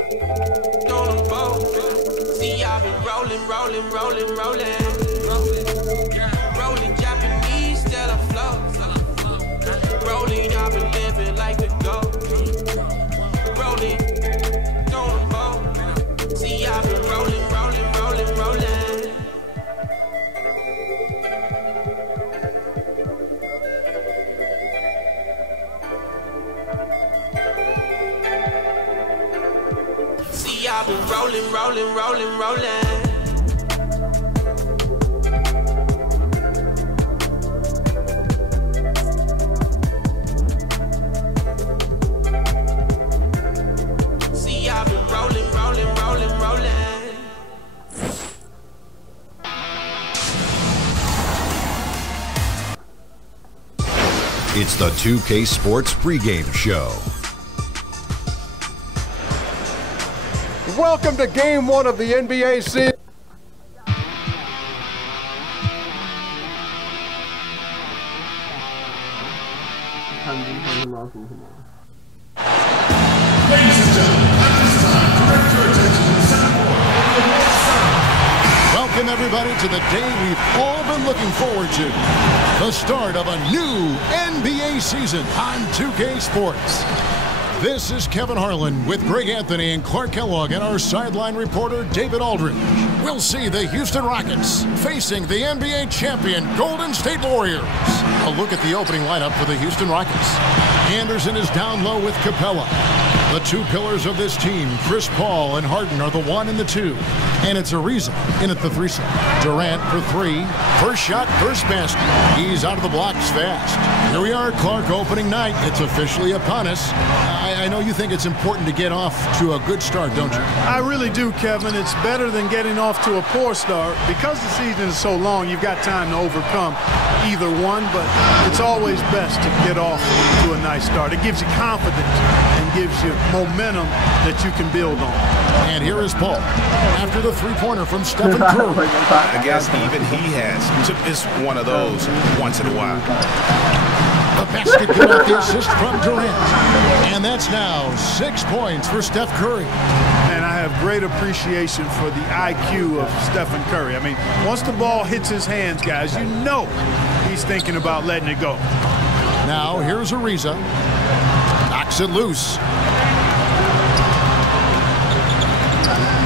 on a boat. See, I've been rolling. Rolling Japanese, still afloat. Rolling, I've been living like the GOAT. Rolling on a boat. See, I've been rolling. See, I've been rolling. See, I've been rolling. It's the 2K Sports pregame show. Welcome to Game 1 of the NBA season. Ladies and gentlemen, at this time, direct your attention to the center court of the North Side. Welcome, everybody, to the day we've all been looking forward to. The start of a new NBA season on 2K Sports. This is Kevin Harlan with Greg Anthony and Clark Kellogg and our sideline reporter David Aldridge. We'll see the Houston Rockets facing the NBA champion Golden State Warriors. A look at the opening lineup for the Houston Rockets. Anderson is down low with Capella. The two pillars of this team, Chris Paul and Harden, are the 1 and the 2. And it's Ariza in at the 3-side. Durant for 3. First shot, first basket. He's out of the blocks fast. Here we are, Clark, opening night. It's officially upon us. I know you think it's important to get off to a good start, don't you? I really do, Kevin. It's better than getting off to a poor start. Because the season is so long, you've got time to overcome either one, but it's always best to get off to a nice start. It gives you confidence and gives you momentum that you can build on. And here is Paul after the three-pointer from Stephen Curry. I guess even he took this one of those once in a while. The basket good off the assist from Durant. And that's now 6 points for Steph Curry. And I have great appreciation for the IQ of Stephen Curry. I mean, once the ball hits his hands, guys, you know he's thinking about letting it go. Now here's Ariza. Knocks it loose.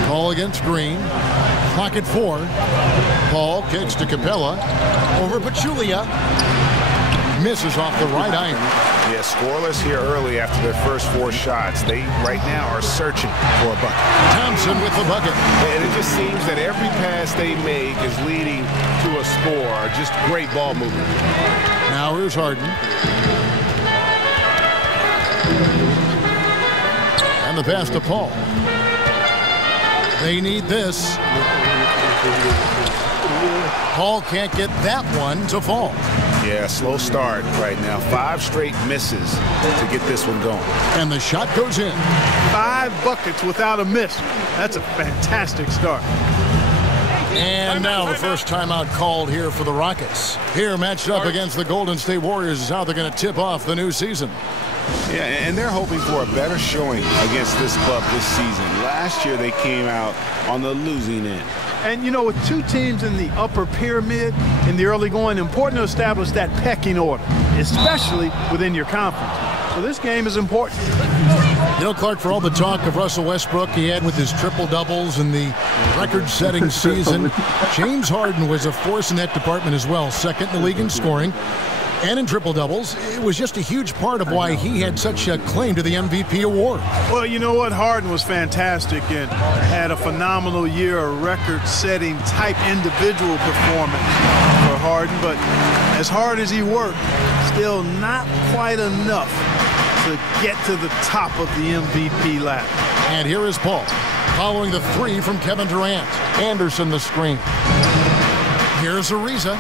Paul against Green. Clock at 4. Paul kicks to Capella. Over Pachulia. Misses off the right iron. Yeah, scoreless here early after their first 4 shots. They right now are searching for a bucket. Thompson with the bucket. And it just seems that every pass they make is leading to a score. Just great ball movement. Now here's Harden. And the pass to Paul. They need this. Paul can't get that one to fall. Yeah, slow start right now. 5 straight misses to get this one going. And the shot goes in. 5 buckets without a miss. That's a fantastic start. And now the first timeout called here for the Rockets. Here matched up against the Golden State Warriors is how they're going to tip off the new season. Yeah, and they're hoping for a better showing against this club this season. Last year they came out on the losing end. And, you know, with 2 teams in the upper pyramid in the early going, important to establish that pecking order, especially within your conference. So this game is important. You know, Clark, for all the talk of Russell Westbrook he had with his triple-doubles in the record-setting season, James Harden was a force in that department as well. 2nd in the league in scoring. And in triple doubles, it was just a huge part of why he had such a claim to the MVP award. Well, you know what? Harden was fantastic and had a phenomenal year, a record-setting type individual performance for Harden. But as hard as he worked, still not quite enough to get to the top of the MVP lap. And here is Paul, following the three from Kevin Durant. Anderson the screen. Here's Ariza,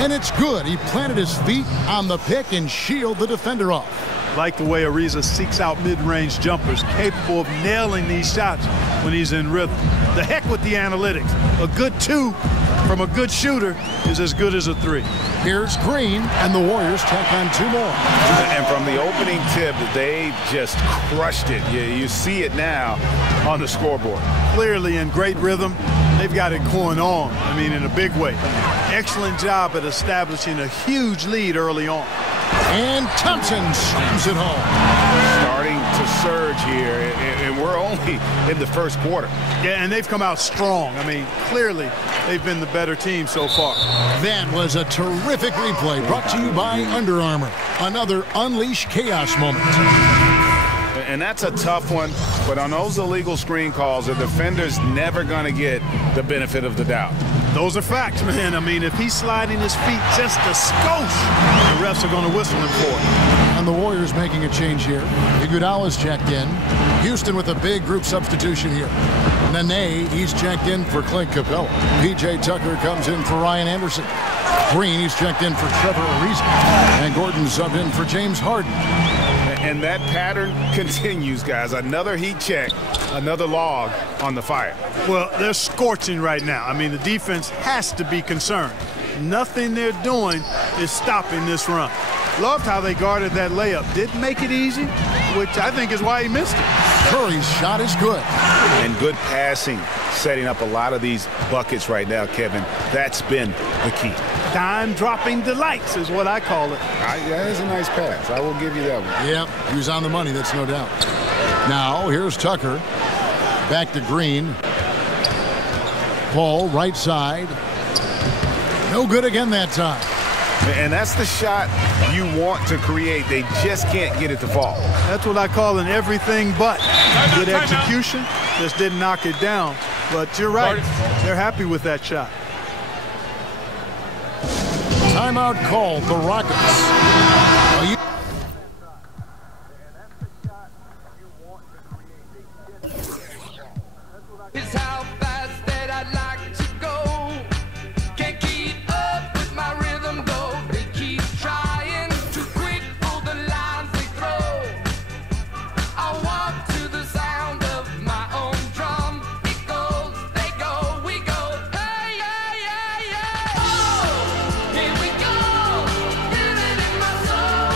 and it's good. He planted his feet on the pick and shielded the defender off. Like the way Ariza seeks out mid-range jumpers, capable of nailing these shots when he's in rhythm. The heck with the analytics. A good two from a good shooter is as good as a three. Here's Green, and the Warriors tack on two more. And from the opening tip, they just crushed it. You see it now on the scoreboard. Clearly in great rhythm. They've got it going on, I mean, in a big way. Excellent job at establishing a huge lead early on. And Thompson slams it home. Starting to surge here, and we're only in the first quarter. Yeah, and they've come out strong. I mean, clearly they've been the better team so far. That was a terrific replay brought to you by Under Armour. Another Unleash Chaos moment. And that's a tough one, but on those illegal screen calls, the defender's never going to get the benefit of the doubt. Those are facts, man. I mean, if he's sliding his feet just a skosh, the refs are going to whistle him for it. And the Warriors making a change here. Iguodala's checked in. Houston with a big group substitution here. Nene, he's checked in for Clint Capella. P.J. Tucker comes in for Ryan Anderson. Green, he's checked in for Trevor Ariza. And Gordon subbed in for James Harden. And that pattern continues, guys. Another heat check, another log on the fire. Well, they're scorching right now. I mean, the defense has to be concerned. Nothing they're doing is stopping this run. Loved how they guarded that layup. Didn't make it easy, which I think is why he missed it. Curry's shot is good. And good passing, setting up a lot of these buckets right now, Kevin. That's been the key. Dime-dropping delights is what I call it. That is a nice pass. I will give you that one. Yep, he was on the money, that's no doubt. Now, here's Tucker. Back to Green. Paul, right side. No good again that time. And that's the shot you want to create. They just can't get it to fall. That's what I call an everything but. Good execution, just didn't knock it down. But you're right, they're happy with that shot. Timeout called, the Rockets. Is how fast that I'd like to go. Can't keep up with my rhythm though. They keep trying to quick pull the lines they throw. I walk to the sound of my own drum. It goes, they go, we go. Hey, yeah, yeah, yeah. Oh, here we go. Feel it in my soul.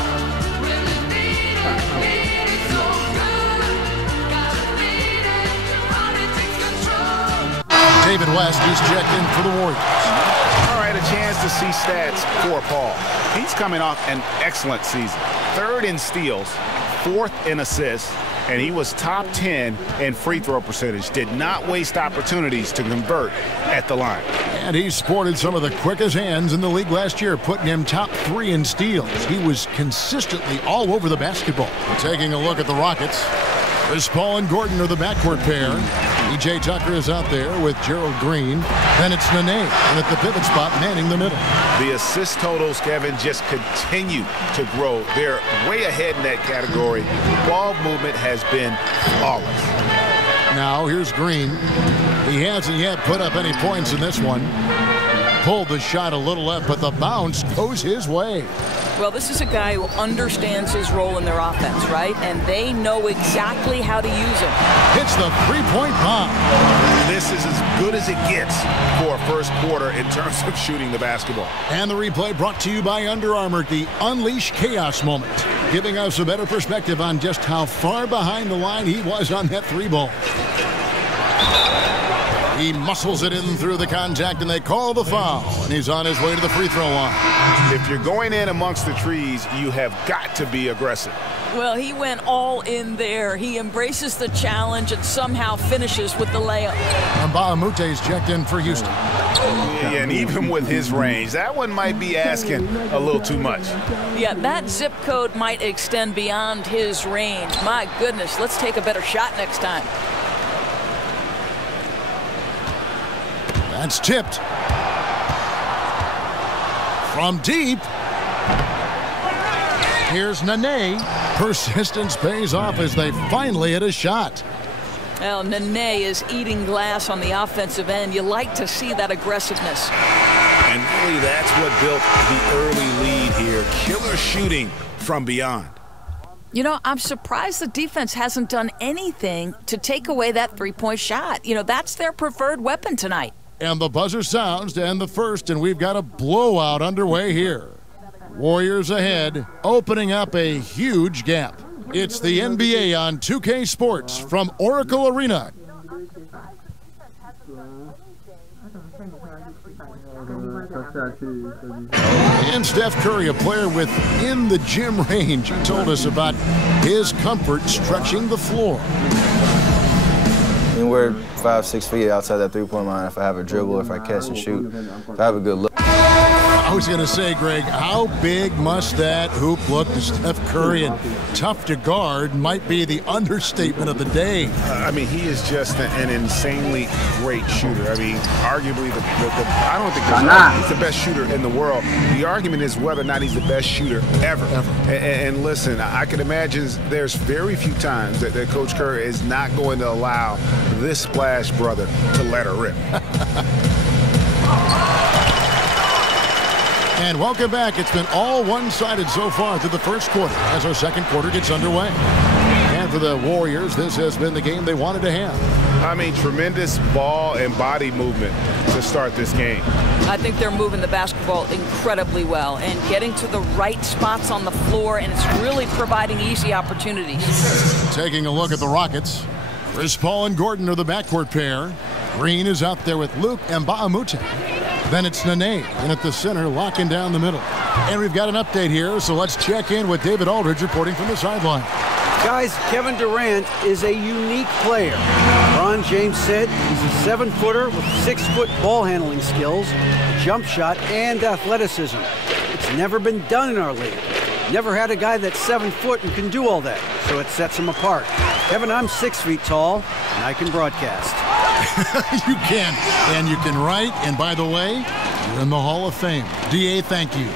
Really need it so good. Gotta lead it. Politics control. David West is checked in for the Warriors. All right, a chance to see stats for Paul. He's coming off an excellent season. 3rd in steals, 4th in assists, and he was top 10 in free throw percentage. Did not waste opportunities to convert at the line. And he sported some of the quickest hands in the league last year, putting him top 3 in steals. He was consistently all over the basketball. Taking a look at the Rockets. Chris Paul and Gordon are the backcourt pair. P.J. Tucker is out there with Gerald Green. Then it's Nene, and at the pivot spot, manning the middle. The assist totals, Kevin, just continue to grow. They're way ahead in that category. Ball movement has been flawless. Now, here's Green. He hasn't yet put up any points in this one. Pulled the shot a little left, but the bounce goes his way. Well, this is a guy who understands his role in their offense, right? And they know exactly how to use him. Hits the three-point bomb. This is as good as it gets for a first quarter in terms of shooting the basketball. And the replay brought to you by Under Armour, the Unleash Chaos moment, giving us a better perspective on just how far behind the line he was on that 3 ball. He muscles it in through the contact, and they call the foul. And he's on his way to the free throw line. If you're going in amongst the trees, you have got to be aggressive. Well, he went all in there. He embraces the challenge and somehow finishes with the layup. And Mbaamute's checked in for Houston. Yeah, and even with his range, that one might be asking a little too much. Yeah, that zip code might extend beyond his range. My goodness, let's take a better shot next time. That's tipped. From deep. Here's Nene. Persistence pays off as they finally hit a shot. Well, Nene is eating glass on the offensive end. You like to see that aggressiveness. And really, that's what built the early lead here. Killer shooting from beyond. You know, I'm surprised the defense hasn't done anything to take away that three-point shot. You know, that's their preferred weapon tonight. And the buzzer sounds to end the first, and we've got a blowout underway here. Warriors ahead, opening up a huge gap. It's the NBA on 2K Sports from Oracle Arena. And Steph Curry, a player within the gym range, he told us about his comfort stretching the floor. Anywhere 5-6 feet outside that three-point line, if I have a dribble, if I catch and shoot, if I have a good look. I was going to say, Greg, how big must that hoop look to Steph Curry? And tough to guard might be the understatement of the day. I mean, he is just an insanely great shooter. I mean, arguably, I don't think he's the best shooter in the world. The argument is whether or not he's the best shooter ever. And listen, I can imagine there's very few times that Coach Curry is not going to allow this splash brother to let her rip. And welcome back. It's been all one-sided so far through the first quarter as our second quarter gets underway. And for the Warriors, this has been the game they wanted to have. I mean, tremendous ball and body movement to start this game. I think they're moving the basketball incredibly well and getting to the right spots on the floor, and it's really providing easy opportunities. Taking a look at the Rockets. Chris Paul and Gordon are the backcourt pair. Green is out there with Luke and Mbaamoute. Then it's Nene in at the center, locking down the middle. And we've got an update here, so let's check in with David Aldridge reporting from the sideline. Guys, Kevin Durant is a unique player. LeBron James said he's a 7-footer with 6-foot ball handling skills, a jump shot, and athleticism. It's never been done in our league. Never had a guy that's 7 foot and can do all that, so it sets him apart. Kevin, I'm 6 feet tall, and I can broadcast. You can, and you can write, and by the way, you're in the Hall of Fame. DA, thank you.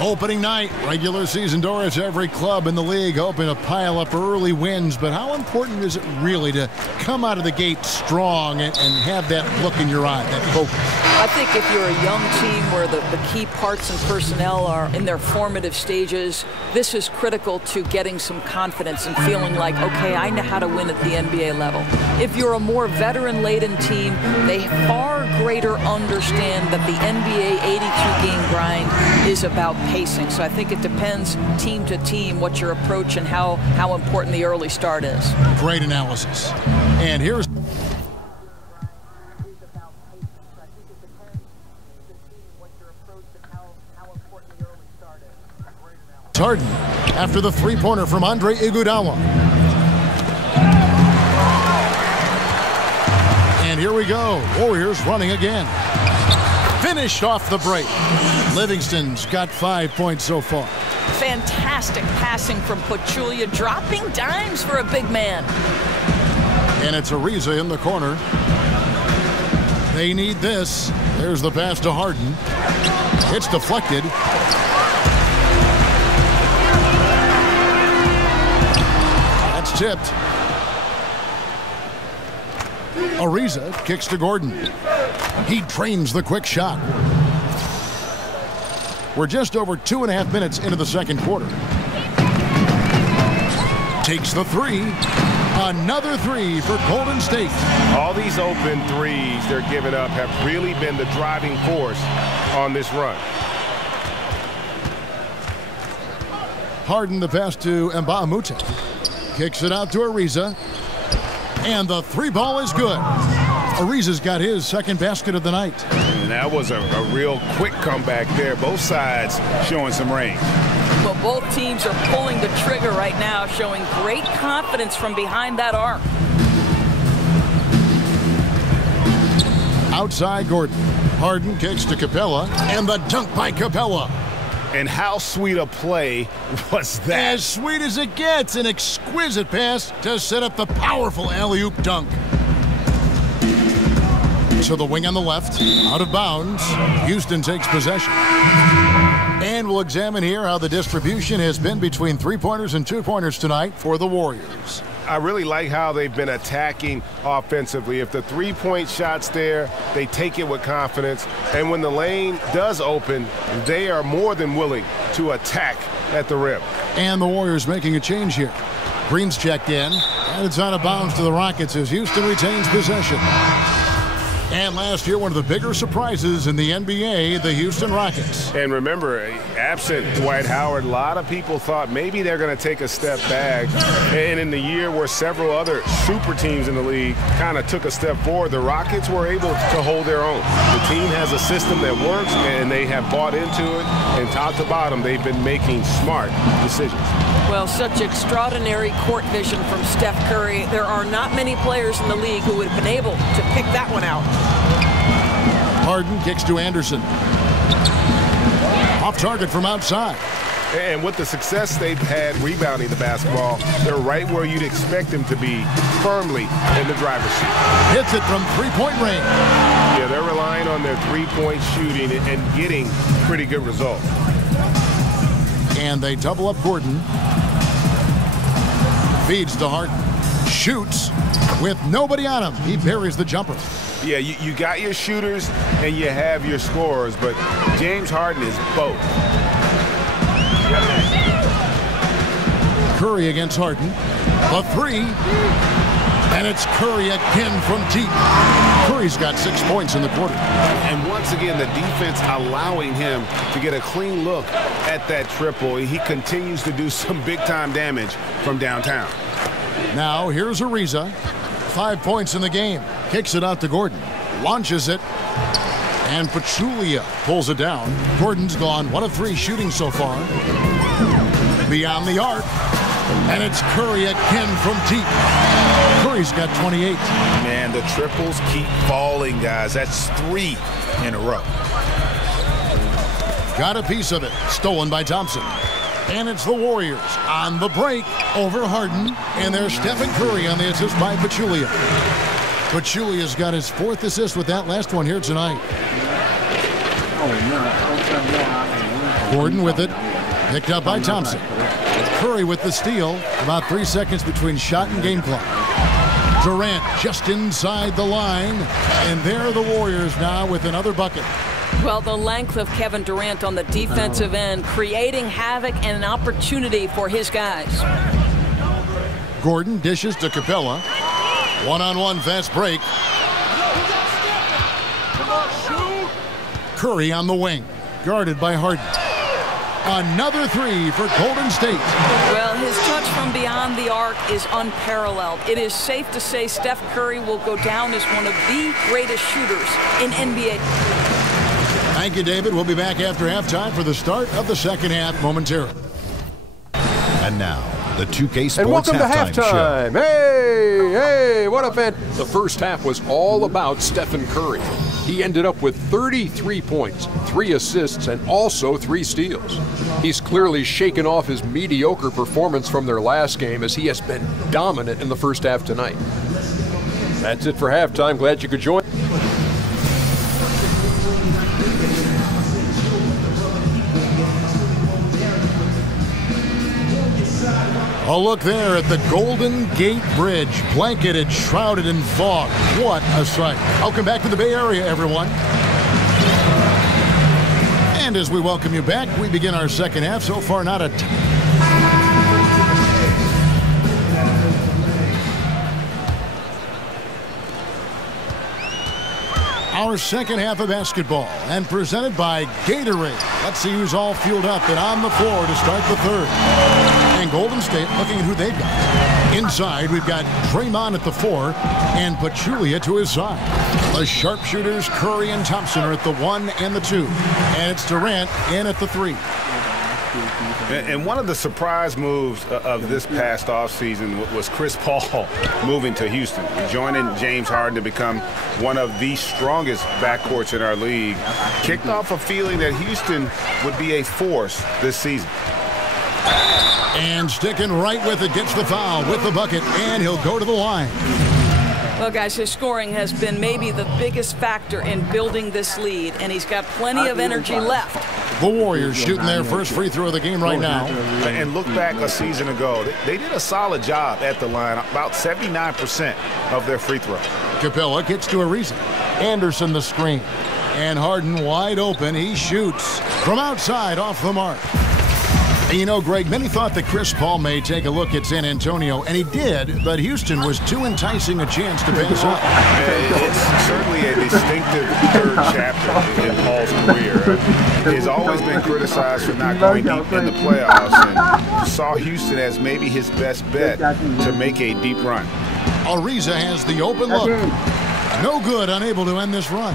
Opening night, regular season doors, every club in the league hoping to pile up early wins, but how important is it really to come out of the gate strong and have that look in your eye, that focus? I think if you're a young team where the key parts and personnel are in their formative stages, this is critical to getting some confidence and feeling like, okay, I know how to win at the NBA level. If you're a more veteran-laden team, they far greater understand that the NBA 82-game grind is about pacing. So I think it depends team to team what your approach and how important the early start is. Great analysis. And here's Harden after the three-pointer from Andre Iguodala. And here we go. Warriors running again. Finished off the break. Livingston's got 5 points so far. Fantastic passing from Pachulia, dropping dimes for a big man. And it's Ariza in the corner. They need this. There's the pass to Harden. It's deflected. That's tipped. Ariza kicks to Gordon. He drains the quick shot. We're just over 2.5 minutes into the second quarter. Takes the three. Another three for Golden State. All these open threes they're giving up have really been the driving force on this run. Harden the pass to Mbaamoute. Kicks it out to Ariza. And the three ball is good. Ariza's got his second basket of the night. And that was a real quick comeback there. Both sides showing some range. Well, both teams are pulling the trigger right now, showing great confidence from behind that arc. Outside Gordon. Harden kicks to Capella, and the dunk by Capella. And how sweet a play was that? As sweet as it gets, an exquisite pass to set up the powerful alley-oop dunk. So the wing on the left, out of bounds. Houston takes possession. And we'll examine here how the distribution has been between three-pointers and two-pointers tonight for the Warriors. I really like how they've been attacking offensively. If the three-point shot's there, they take it with confidence. And when the lane does open, they are more than willing to attack at the rim. And the Warriors making a change here. Green's checked in, and it's out of bounds to the Rockets as Houston retains possession. And last year, one of the bigger surprises in the NBA, the Houston Rockets. And remember, absent Dwight Howard, a lot of people thought maybe they're going to take a step back. And in the year where several other super teams in the league kind of took a step forward, the Rockets were able to hold their own. The team has a system that works, and they have bought into it. And top to bottom, they've been making smart decisions. Well, such extraordinary court vision from Steph Curry. There are not many players in the league who would have been able to pick that one out. Harden kicks to Anderson. Off target from outside. And with the success they've had rebounding the basketball, they're right where you'd expect them to be, firmly in the driver's seat. Hits it from three-point range. Yeah, they're relying on their three-point shooting and getting pretty good results. And they double up Gordon. Feeds to Harden. Shoots with nobody on him. He buries the jumper. Yeah, you got your shooters and you have your scorers, but James Harden is both. Curry against Harden. The three. And it's Curry again from deep. Curry's got 6 points in the quarter. And once again, the defense allowing him to get a clean look at that triple. He continues to do some big-time damage from downtown. Now, here's Ariza. 5 points in the game. Kicks it out to Gordon. Launches it. And Pachulia pulls it down. Gordon's gone 1 of 3 shooting so far. Beyond the arc. And it's Curry again from deep. Curry's got 28. Man, the triples keep falling, guys. That's 3 in a row. Got a piece of it. Stolen by Thompson. And it's the Warriors on the break over Harden. And there's Stephen Curry on the assist by Pachulia. Pachulia's got his 4th assist with that last one here tonight. Gordon with it. Picked up by Thompson. Curry with the steal. About 3 seconds between shot and game clock. Durant just inside the line. And there are the Warriors now with another bucket. Well, the length of Kevin Durant on the defensive end, creating havoc and an opportunity for his guys. Gordon dishes to Capella. One-on-one fast break. Curry on the wing, guarded by Harden. Another 3 for Golden State. Well, his touch from beyond the arc is unparalleled. It is safe to say Steph Curry will go down as one of the greatest shooters in NBA. Thank you, David. We'll be back after halftime for the start of the second half momentarily. And now, the 2K Sports and welcome to halftime. Show. Hey, what a fan. The first half was all about Stephen Curry. He ended up with 33 points, 3 assists, and also 3 steals. He's clearly shaken off his mediocre performance from their last game as he has been dominant in the first half tonight. That's it for halftime. Glad you could join. A look there at the Golden Gate Bridge, blanketed, shrouded in fog. What a sight. Welcome back to the Bay Area, everyone. And as we welcome you back, we begin our second half. So far, not a... Our second half of basketball, and presented by Gatorade. Let's see who's all fueled up and on the floor to start the third. And Golden State looking at who they've got. Inside, we've got Draymond at the 4 and Pachulia to his side. The sharpshooters, Curry and Thompson, are at the 1 and the 2. And it's Durant in at the 3. And one of the surprise moves of this past offseason was Chris Paul moving to Houston, joining James Harden to become one of the strongest backcourts in our league. Kicked off a feeling that Houston would be a force this season. And sticking right with it, gets the foul with the bucket, and he'll go to the line. Well, guys, his scoring has been maybe the biggest factor in building this lead, and he's got plenty of energy left. The Warriors shooting their first free throw of the game right now. And look back a season ago. They did a solid job at the line, about 79% of their free throw. Capella gets to Ariza. Anderson the screen. And Harden wide open. He shoots from outside off the mark. And you know, Greg, many thought that Chris Paul may take a look at San Antonio, and he did, but Houston was too enticing a chance to pass up. It's certainly a distinctive third chapter in Paul's career. He's always been criticized for not going deep in the playoffs, and saw Houston as maybe his best bet to make a deep run. Ariza has the open look. No good, unable to end this run.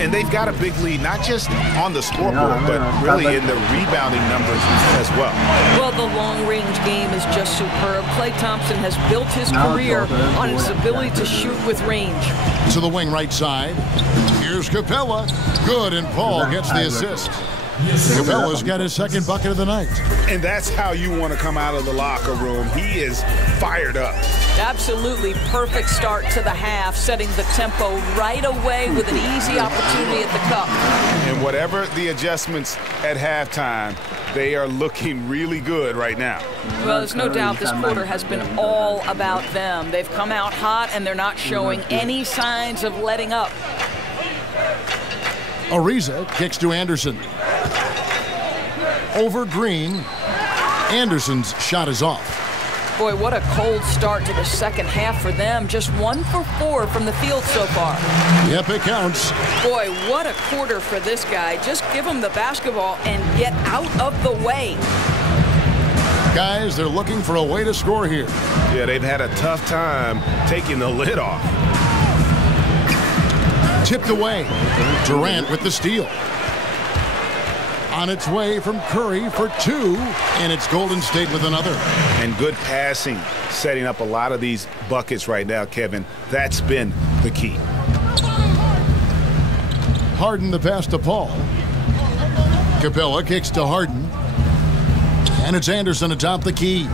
And they've got a big lead, not just on the scoreboard, but really in the rebounding numbers as well. Well, the long-range game is just superb. Klay Thompson has built his career on his ability to shoot with range. To the wing right side. Here's Capella. Good, and Paul gets the assist. Capella's got his second bucket of the night. And that's how you want to come out of the locker room. He is fired up. Absolutely perfect start to the half, setting the tempo right away with an easy opportunity at the cup. And whatever the adjustments at halftime, they are looking really good right now. Well, there's no doubt this quarter has been all about them. They've come out hot, and they're not showing any signs of letting up. Ariza kicks to Anderson. Over Green. Anderson's shot is off. Boy, what a cold start to the second half for them. Just 1 for 4 from the field so far. Yep, it counts. Boy, what a quarter for this guy. Just give him the basketball and get out of the way. Guys, they're looking for a way to score here. Yeah, they've had a tough time taking the lid off. Tipped away. Durant with the steal. On its way from Curry for 2, and it's Golden State with another. And good passing, setting up a lot of these buckets right now, Kevin. That's been the key. Harden the pass to Paul. Capella kicks to Harden. And it's Anderson atop the key.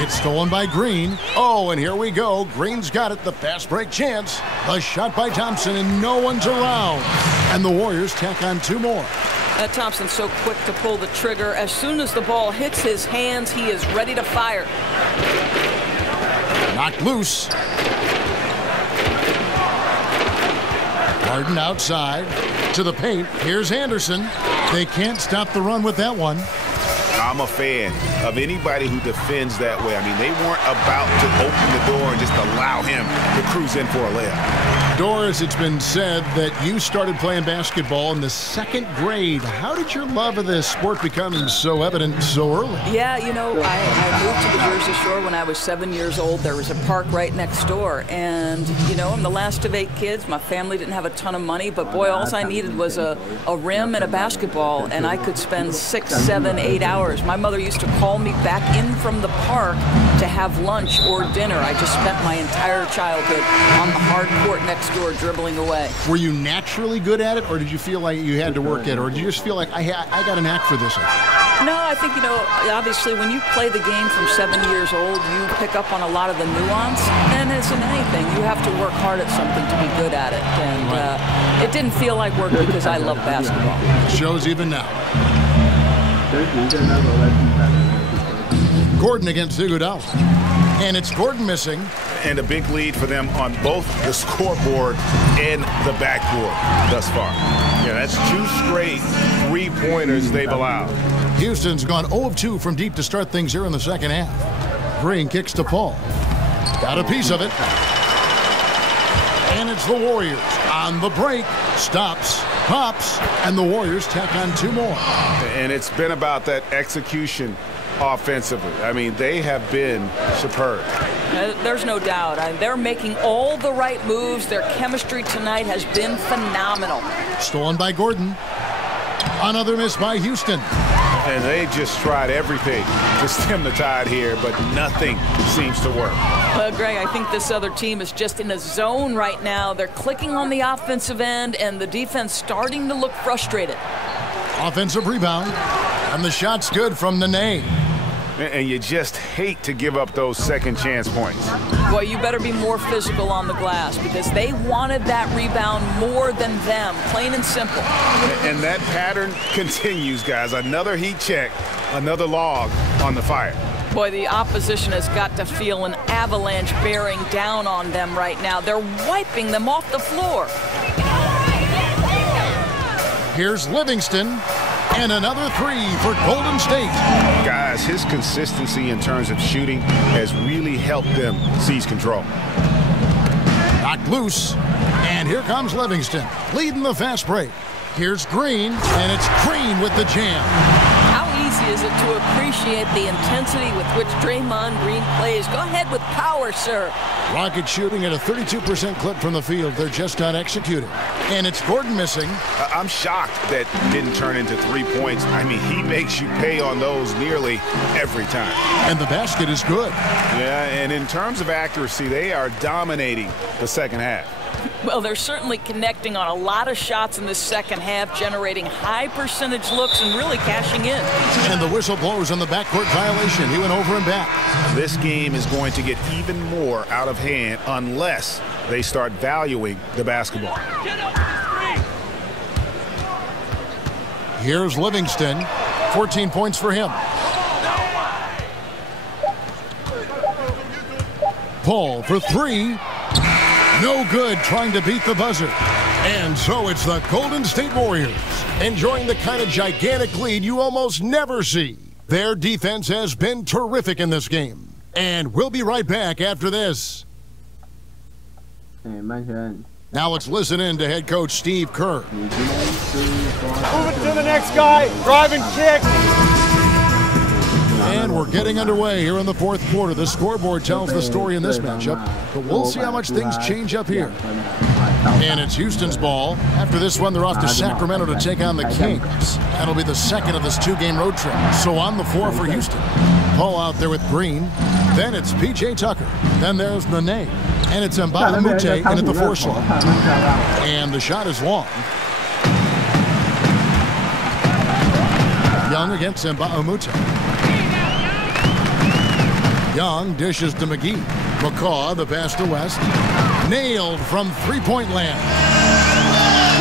It's stolen by Green. Oh, and here we go. Green's got it. The fast break chance. The shot by Thompson, and no one's around. And the Warriors tack on 2 more. Thompson's so quick to pull the trigger. As soon as the ball hits his hands, he is ready to fire. Knocked loose. Harden outside to the paint. Here's Anderson. They can't stop the run with that one. I'm a fan of anybody who defends that way. I mean, they weren't about to open the door and just allow him to cruise in for a layup. Doris, it's been said that you started playing basketball in the 2nd grade. How did your love of this sport become so evident so early? Yeah, you know, I moved to the Jersey Shore when I was 7 years old. There was a park right next door. And, you know, I'm the last of 8 kids. My family didn't have a ton of money, but boy, all I needed was a rim and a basketball, and I could spend 6, 7, 8 hours. My mother used to call me back in from the park to have lunch or dinner. I just spent my entire childhood on the hard court next door dribbling away. Were you naturally good at it, or did you feel like you had to work at it, or did you just feel like I got a knack for this? No, I think, you know, obviously when you play the game from 7 years old, you pick up on a lot of the nuance, and as in anything, you have to work hard at something to be good at it. And it didn't feel like work because I love basketball. Shows even now. Gordon against Iguodala. And it's Gordon missing. And a big lead for them on both the scoreboard and the backboard thus far. Yeah, that's 2 straight 3-pointers they've allowed. Houston's gone 0 of 2 from deep to start things here in the second half. Green kicks to Paul. Got a piece of it. And it's the Warriors on the break. Stops, pops, and the Warriors tack on 2 more. And it's been about that execution offensively. I mean, they have been superb. There's no doubt. They're making all the right moves. Their chemistry tonight has been phenomenal. Stolen by Gordon. Another miss by Houston. And they just tried everything to stem the tide here, but nothing seems to work. Greg, I think this other team is just in a zone right now. They're clicking on the offensive end, and the defense starting to look frustrated. Offensive rebound, and the shot's good from Nene. And you just hate to give up those second chance points. Boy, you better be more physical on the glass because they wanted that rebound more than them, plain and simple. And that pattern continues, guys. Another heat check, another log on the fire. Boy, the opposition has got to feel an avalanche bearing down on them right now. They're wiping them off the floor. Here's Livingston. And another three for Golden State. Guys, his consistency in terms of shooting has really helped them seize control. Knocked loose. And here comes Livingston, leading the fast break. Here's Green, and it's Green with the jam. How easy is it to appreciate the intensity with which Draymond Green plays? Go ahead with power, sir. Rockets shooting at a 32% clip from the field. They're just not executing. And it's Gordon missing. I'm shocked that didn't turn into 3 points. I mean, he makes you pay on those nearly every time. And the basket is good. Yeah, and in terms of accuracy, they are dominating the second half. Well, they're certainly connecting on a lot of shots in the second half, generating high percentage looks and really cashing in. And the whistle blows on the backcourt violation. He went over and back. This game is going to get even more out of hand unless they start valuing the basketball. Here's Livingston. 14 points for him. Paul for three. No good, trying to beat the buzzer. And so it's the Golden State Warriors enjoying the kind of gigantic lead you almost never see. Their defense has been terrific in this game. And we'll be right back after this. Now let's listen in to head coach Steve Kerr. Move it to the next guy. Drive and kick. And we're getting underway here in the fourth quarter. The scoreboard tells the story in this matchup, but we'll see how much things change up here. And it's Houston's ball. After this one, they're off to Sacramento to take on the Kings. That'll be the second of this two-game road trip. So on the floor for Houston. Paul out there with Green. Then it's P.J. Tucker. Then there's Nene. And it's Mbah a Moute in at the 4 slot. And the shot is long. Young against Mbah a Moute. Young dishes to McGee. McCaw, the pass to West. Nailed from three-point land.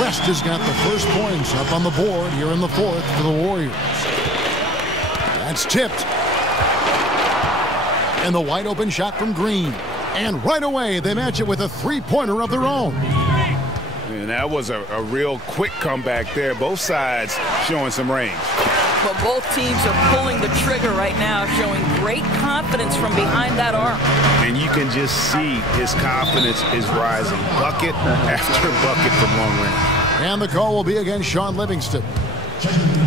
West has got the first points up on the board here in the fourth for the Warriors. That's tipped. And the wide-open shot from Green. And right away, they match it with a three-pointer of their own. And that was a real quick comeback there. Both sides showing some range. Well, both teams are pulling the trigger right now, showing great confidence from behind that arc. And you can just see his confidence is rising. Bucket after bucket from long range. And the call will be against Sean Livingston.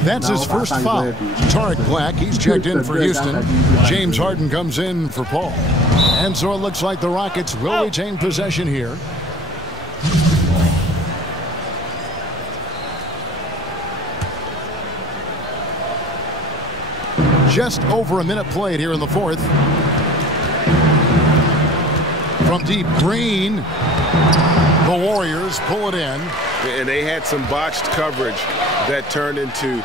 That's his first foul. Tarek Black, he's checked in for Houston. James Harden comes in for Paul. And so it looks like the Rockets will retain possession here. Just over a minute played here in the fourth. From deep, Green. The Warriors pull it in. And they had some botched coverage that turned into...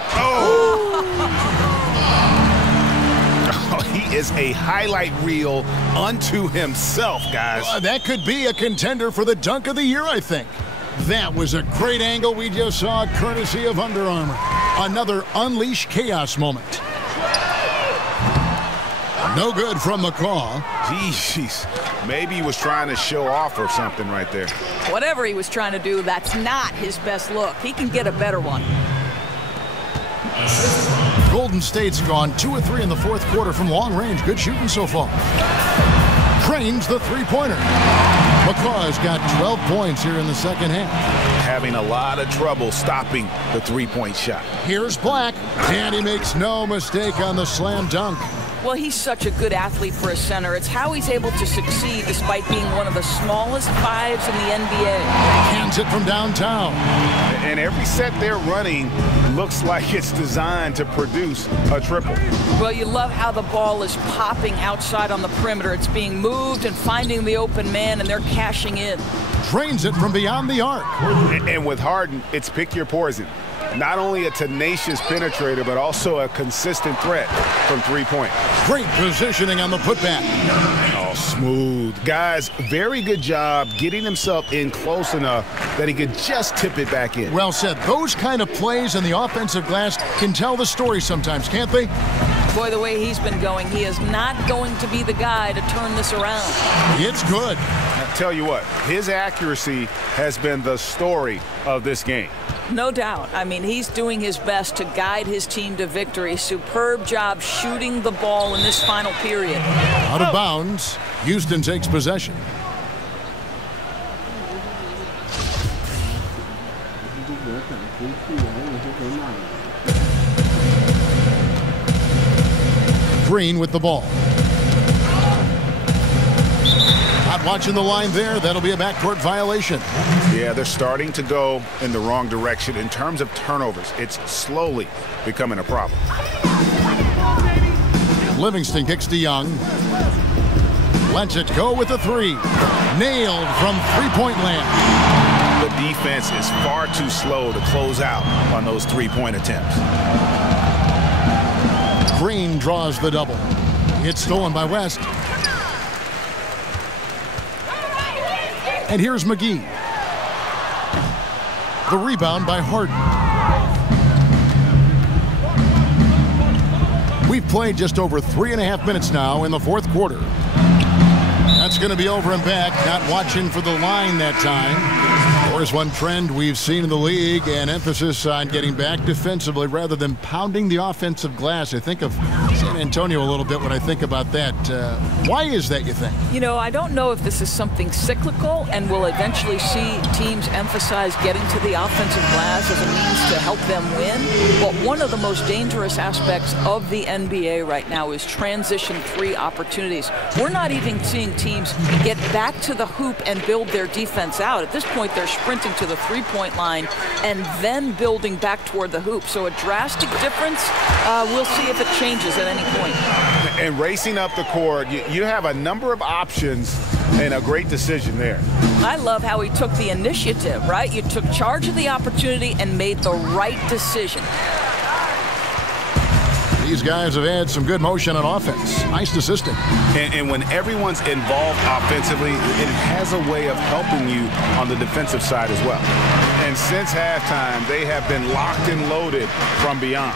He is a highlight reel unto himself, guys. That could be a contender for the dunk of the year, I think. That was a great angle we just saw, courtesy of Under Armour. Another Unleash Chaos moment. No good from McCaw. Jeez, maybe he was trying to show off or something right there. Whatever he was trying to do, that's not his best look. He can get a better one. Golden State's gone 2 of 3 in the fourth quarter from long range. Good shooting so far. Cranes the three-pointer. McCaw's got 12 points here in the second half. having a lot of trouble stopping the three-point shot. Here's Black, and he makes no mistake on the slam dunk. Well, he's such a good athlete for a center. It's how he's able to succeed despite being one of the smallest fives in the NBA. Hands it from downtown. And every set they're running looks like it's designed to produce a triple. Well, you love how the ball is popping outside on the perimeter. It's being moved and finding the open man, and they're cashing in. Drains it from beyond the arc. And with Harden, it's pick your poison. Not only a tenacious penetrator, but also a consistent threat from three-point. Great positioning on the putback. Oh, smooth. Guys, very good job getting himself in close enough that he could just tip it back in. Well said. Those kind of plays in the offensive glass can tell the story sometimes, can't they? Boy, the way he's been going, he is not going to be the guy to turn this around. It's good. I tell you what, his accuracy has been the story of this game. No doubt. I mean, he's doing his best to guide his team to victory. Superb job shooting the ball in this final period. Out of bounds. Houston takes possession. Green with the ball. Not watching the line there. That'll be a backcourt violation. Yeah, they're starting to go in the wrong direction in terms of turnovers. It's slowly becoming a problem. Livingston kicks to Young. Lets it go with a three. Nailed from three-point land. The defense is far too slow to close out on those three-point attempts. Green draws the double. It's stolen by West. And here's McGee. The rebound by Harden. We've played just over 3.5 minutes now in the fourth quarter. That's going to be over and back. Not watching for the line that time. There's one trend we've seen in the league, an emphasis on getting back defensively rather than pounding the offensive glass. I think of San Antonio a little bit when I think about that. Why is that, you think? You know, I don't know if this is something cyclical and we'll eventually see teams emphasize getting to the offensive glass as a means to help them win. But one of the most dangerous aspects of the NBA right now is transition three opportunities. We're not even seeing teams get back to the hoop and build their defense out. At this point, they're sprinting to the three-point line and then building back toward the hoop. So a drastic difference. We'll see if it changes at any point. And racing up the court, you have a number of options and a great decision there. I love how he took the initiative, right? You took charge of the opportunity and made the right decision. These guys have had some good motion on offense. Nice assistant. And when everyone's involved offensively, it has a way of helping you on the defensive side as well. And since halftime, they have been locked and loaded from beyond.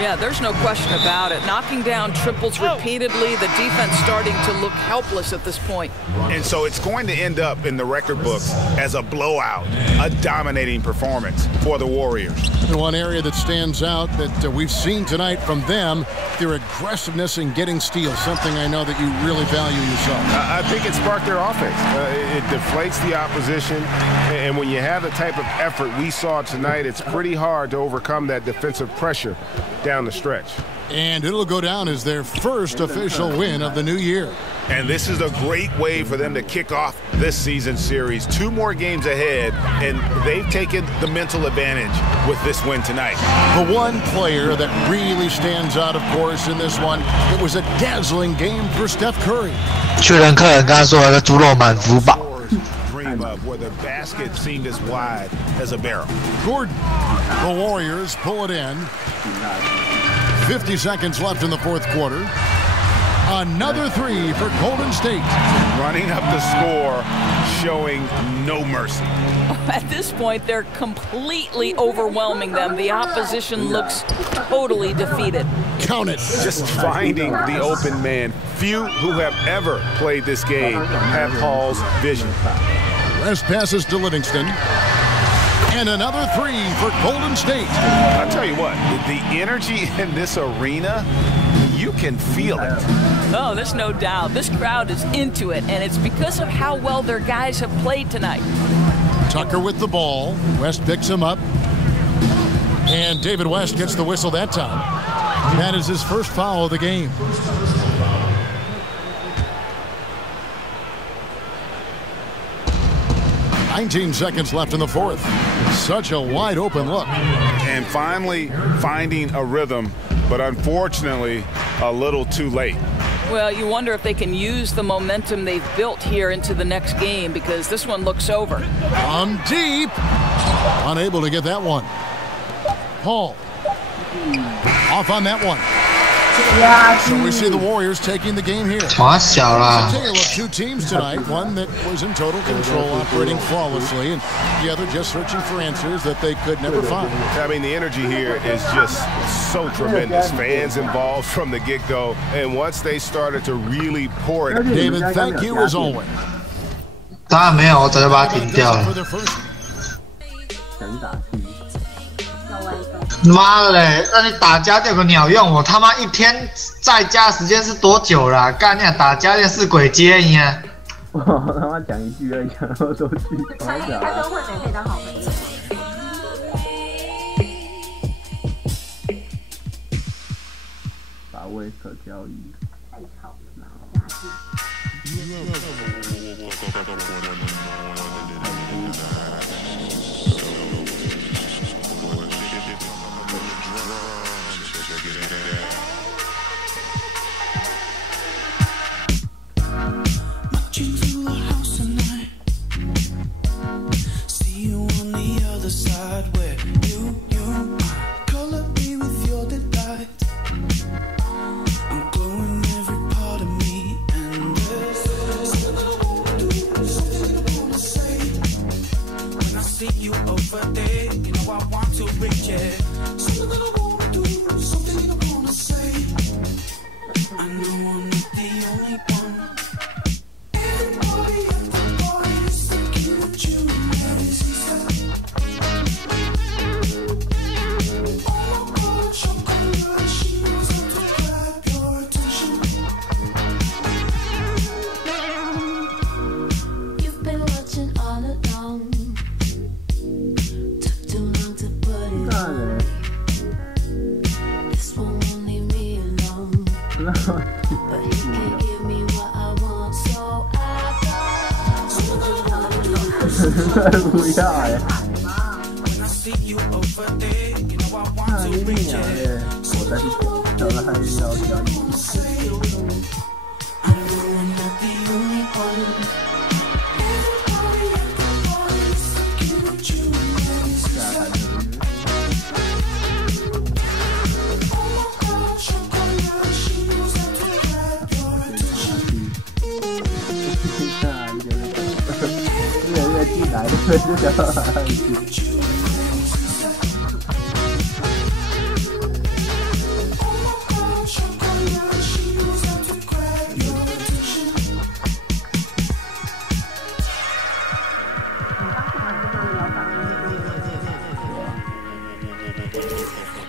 Yeah, there's no question about it. Knocking down triples repeatedly, the defense starting to look helpless at this point. And so it's going to end up in the record books as a blowout, a dominating performance for the Warriors. And one area that stands out that we've seen tonight from them, their aggressiveness in getting steals, something I know that you really value yourself. I think it sparked their offense. It deflates the opposition, and when you have the type of effort we saw tonight, it's pretty hard to overcome that defensive pressure down the stretch. And it'll go down as their first official win of the new year. And this is a great way for them to kick off this season series. 2 more games ahead, and they've taken the mental advantage with this win tonight. The one player that really stands out, of course, in this one, it was a dazzling game for Steph Curry. 去人客人刚刚说那个猪肉满福堡。 Dream of where the basket seemed as wide as a barrel. Gordon, the Warriors pull it in. 50 seconds left in the fourth quarter. Another three for Golden State. Running up the score, showing no mercy. At this point, they're completely overwhelming them. The opposition looks totally defeated. Count it. Just finding the open man. Few who have ever played this game have Paul's vision. West passes to Livingston. And another three for Golden State. I'll tell you what, the energy in this arena, you can feel it. Oh, there's no doubt. This crowd is into it, and it's because of how well their guys have played tonight. Tucker with the ball. West picks him up. And David West gets the whistle that time. That is his first foul of the game. "19 seconds left in the fourth." Such a wide open look. And finally finding a rhythm, but unfortunately a little too late. Well, you wonder if they can use the momentum they've built here into the next game, because this one looks over. On deep. Unable to get that one. Paul. Off on that one. So we see the Warriors taking the game here. It's a tale of two teams tonight. One that was in total control, operating flawlessly, and the other just searching for answers that they could never find. I mean, the energy here is just so tremendous. Fans involved from the get-go, and once they started to really pour it. David, thank you as always. 当然没有，我早就把它停掉了。妈的嘞！那你打家电有个鸟用？我他妈一天在家时间是多久啦？干你打家电是鬼接你啊！我他妈讲一句而已，然后都去。他都会免费当好朋友。把位可交易。太吵了。不要哎！那一定呀！我在找了还要交易。来的这个。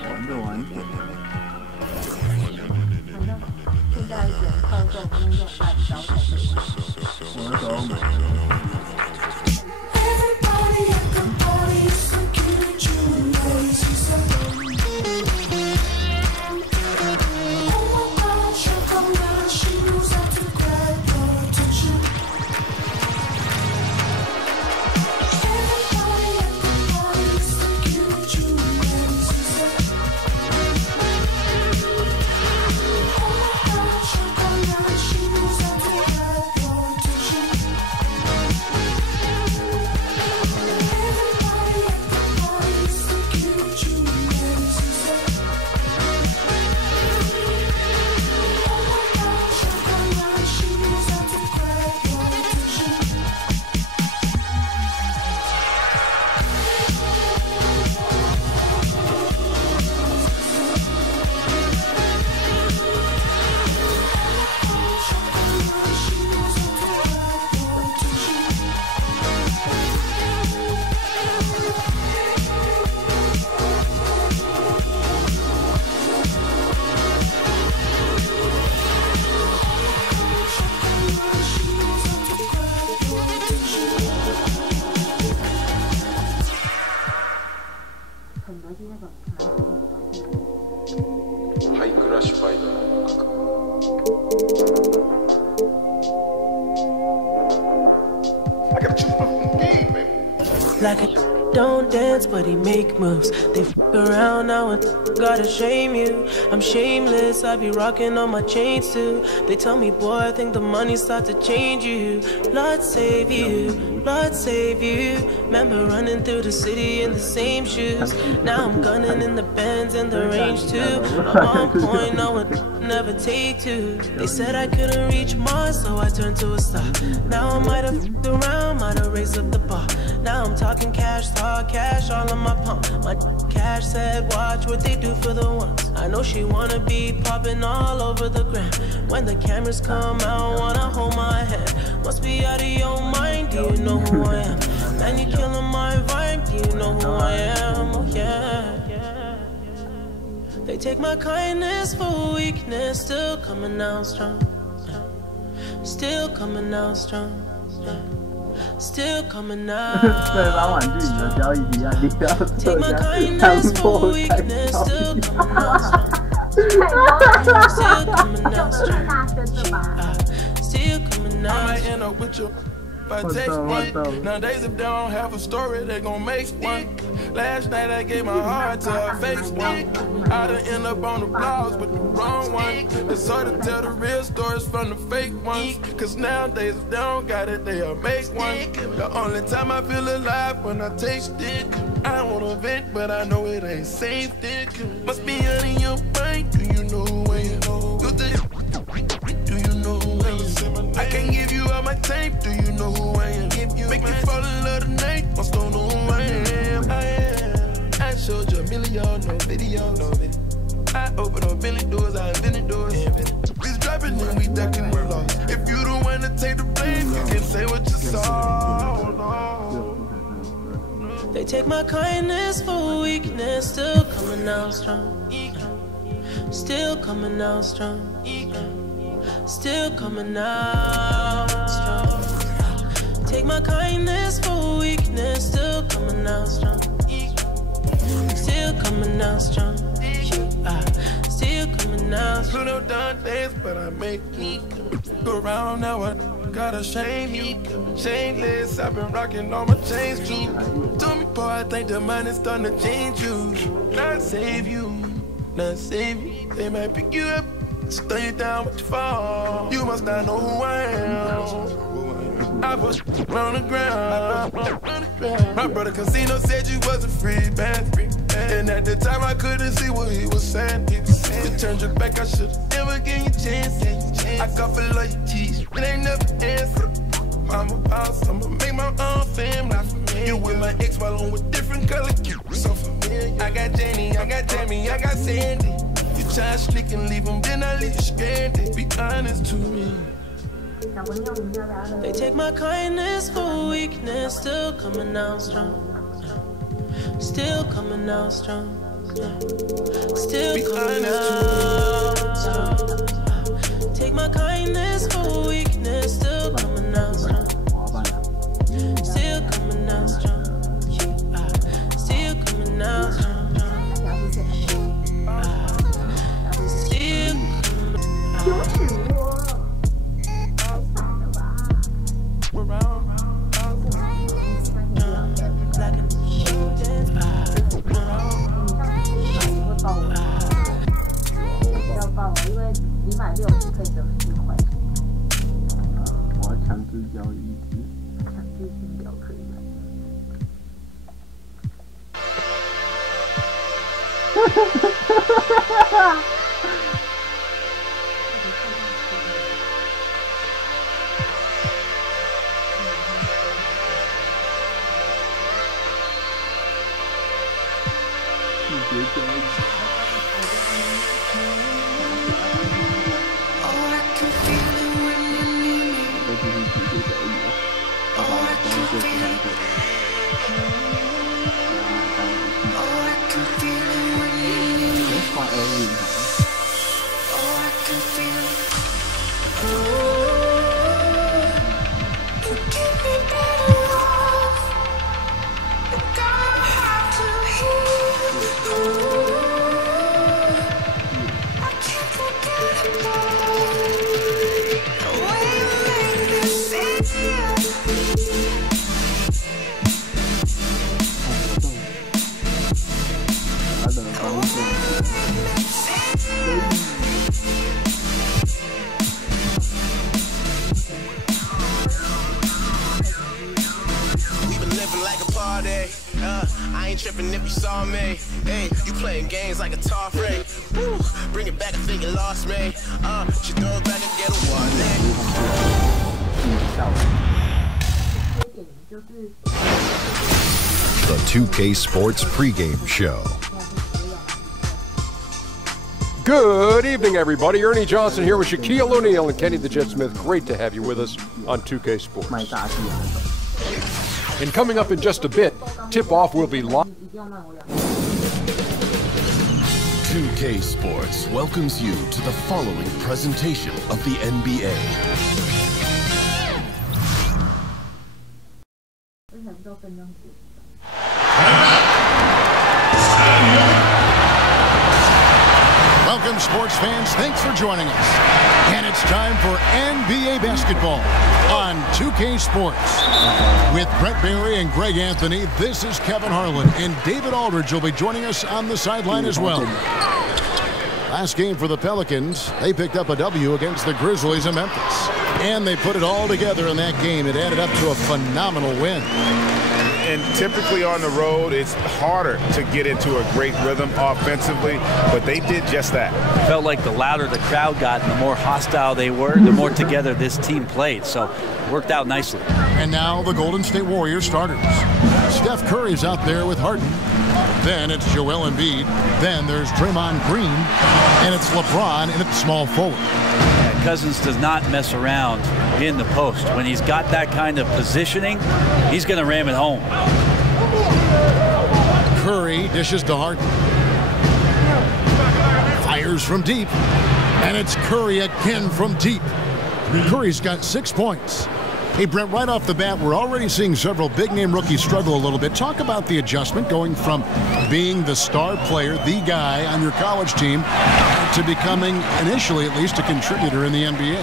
玩着玩着。现在选靠这种用按招才可以玩。我那时候买的。dance, but he make moves. They f around now and gotta shame you. I'm shameless, I be rocking on my chains too. They tell me, boy, I think the money start to change you. Lord save you, Lord save you. Remember running through the city in the same shoes. Now I'm gunning in the Benz and the range too. I'm on point, no one never take two. They said I couldn't reach Mars, so I turned to a star. Now I might have f***ed around, might have raised up the bar. Now I'm talking cash, talk cash, all in my palm. My cash said, watch what they do for the ones. I know she wanna be popping all over the gram. When the cameras come out, wanna hold my hand. Must be out of your mind, do you know who I am? Man, you killing my vibe, do you know who I am? Oh yeah. They take my kindness for weakness, still coming out strong. Still coming out strong. Still coming out strong. Take my kindness for weakness, still coming out strong. Still coming out strong. Still coming out. I might end up with you. If I text one, nowadays if they don't have a story, they gon' make one. Last night I gave my heart to a fake one. I done end up on the blogs with the wrong one. It's hard to tell the real stories from the fake ones. Cause nowadays if they don't got it, they'll make one. The only time I feel alive when I taste it. I don't wanna vent, but I know it ain't safe. Must be out in your mind. Do you know who I am? Do you know who I am? I can't give you all my tape. Do you know who I am? Make you fall in love tonight. Must don't know who I am. I showed you a million, no video, no video. I open up many doors, I invented doors. We's dropping and we ducking the lost. If you don't wanna take the blame, you can say what you saw. They take my kindness for weakness, still coming out strong. Still coming out strong. Still coming out strong. Take my kindness for weakness, still coming out strong. Still coming out strong. Still coming out strong. Pluto done dance, but I make me go around now. I gotta shame me. Shameless, I've been rocking all my chains too. Told me, boy, I think the money's starting to change you. Not save you, not save you. They might pick you up, stay down with your fall. You must not know who I am. I was on the ground. My brother Casino said you was a free band. And at the time I couldn't see what he was saying. You turned your back, I should never give you a chance. I got for loyalties, it ain't never answer. I'm a boss, I'ma make my own family. You with my ex while I'm with different color so familiar. I got Jenny, I got Jamie, I got Sandy. You try slick and leave them, then I leave you stranded. Be honest to me. They take my kindness for weakness, still coming out strong. Still coming out strong. Still coming out strong. Take my kindness for weakness, still coming out strong. Still coming out strong. Still coming out strong. Oh, ain't tripping if you saw me. Hey, you playing games like a tough ring. Woo, bring it back, I think you lost me. She throw it back and get a warning. The 2K Sports pregame show. Good evening, everybody. Ernie Johnson here with Shaquille O'Neal and Kenny the Jet Smith. Great to have you with us on 2K Sports. And coming up in just a bit, tip-off will be live. 2K Sports welcomes you to the following presentation of the NBA. Welcome, sports fans. Thanks for joining us. And it's time for NBA basketball on 2K Sports. With Brett Barry and Greg Anthony, this is Kevin Harlan, and David Aldridge will be joining us on the sideline as well. Last game for the Pelicans, they picked up a W against the Grizzlies in Memphis. And they put it all together in that game. It added up to a phenomenal win. And typically on the road, it's harder to get into a great rhythm offensively, but they did just that. Felt like the louder the crowd got and the more hostile they were, the more together this team played. So it worked out nicely. And now the Golden State Warriors starters. Steph Curry's out there with Harden. Then it's Joel Embiid. Then there's Draymond Green. And it's LeBron in at small forward. Cousins does not mess around in the post. When he's got that kind of positioning, he's going to ram it home. Curry dishes to Harden. Fires from deep. And it's Curry again from deep. Curry's got 6 points. Hey, Brent, right off the bat, we're already seeing several big-name rookies struggle a little bit. Talk about the adjustment going from being the star player, the guy on your college team, to becoming, initially at least, a contributor in the NBA.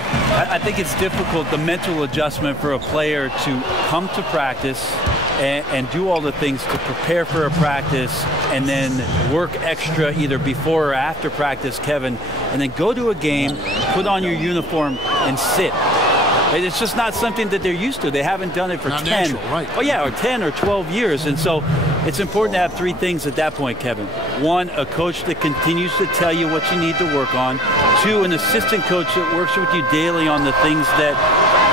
I think it's difficult, the mental adjustment for a player to come to practice and do all the things to prepare for a practice and then work extra either before or after practice, Kevin, and then go to a game, put on your uniform, and sit. It's just not something that they're used to. They haven't done it for 10, right. Oh yeah, or 10 or 12 years. And so it's important to have three things at that point, Kevin. One, a coach that continues to tell you what you need to work on. Two, an assistant coach that works with you daily on the things that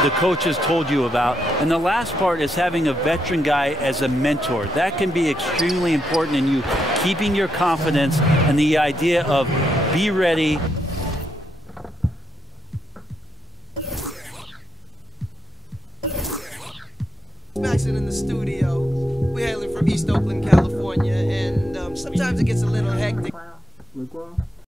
the coach has told you about. And the last part is having a veteran guy as a mentor. That can be extremely important in you keeping your confidence and the idea of be ready. Maxon in the studio. We're hailing from East Oakland, California, and sometimes it gets a little hectic.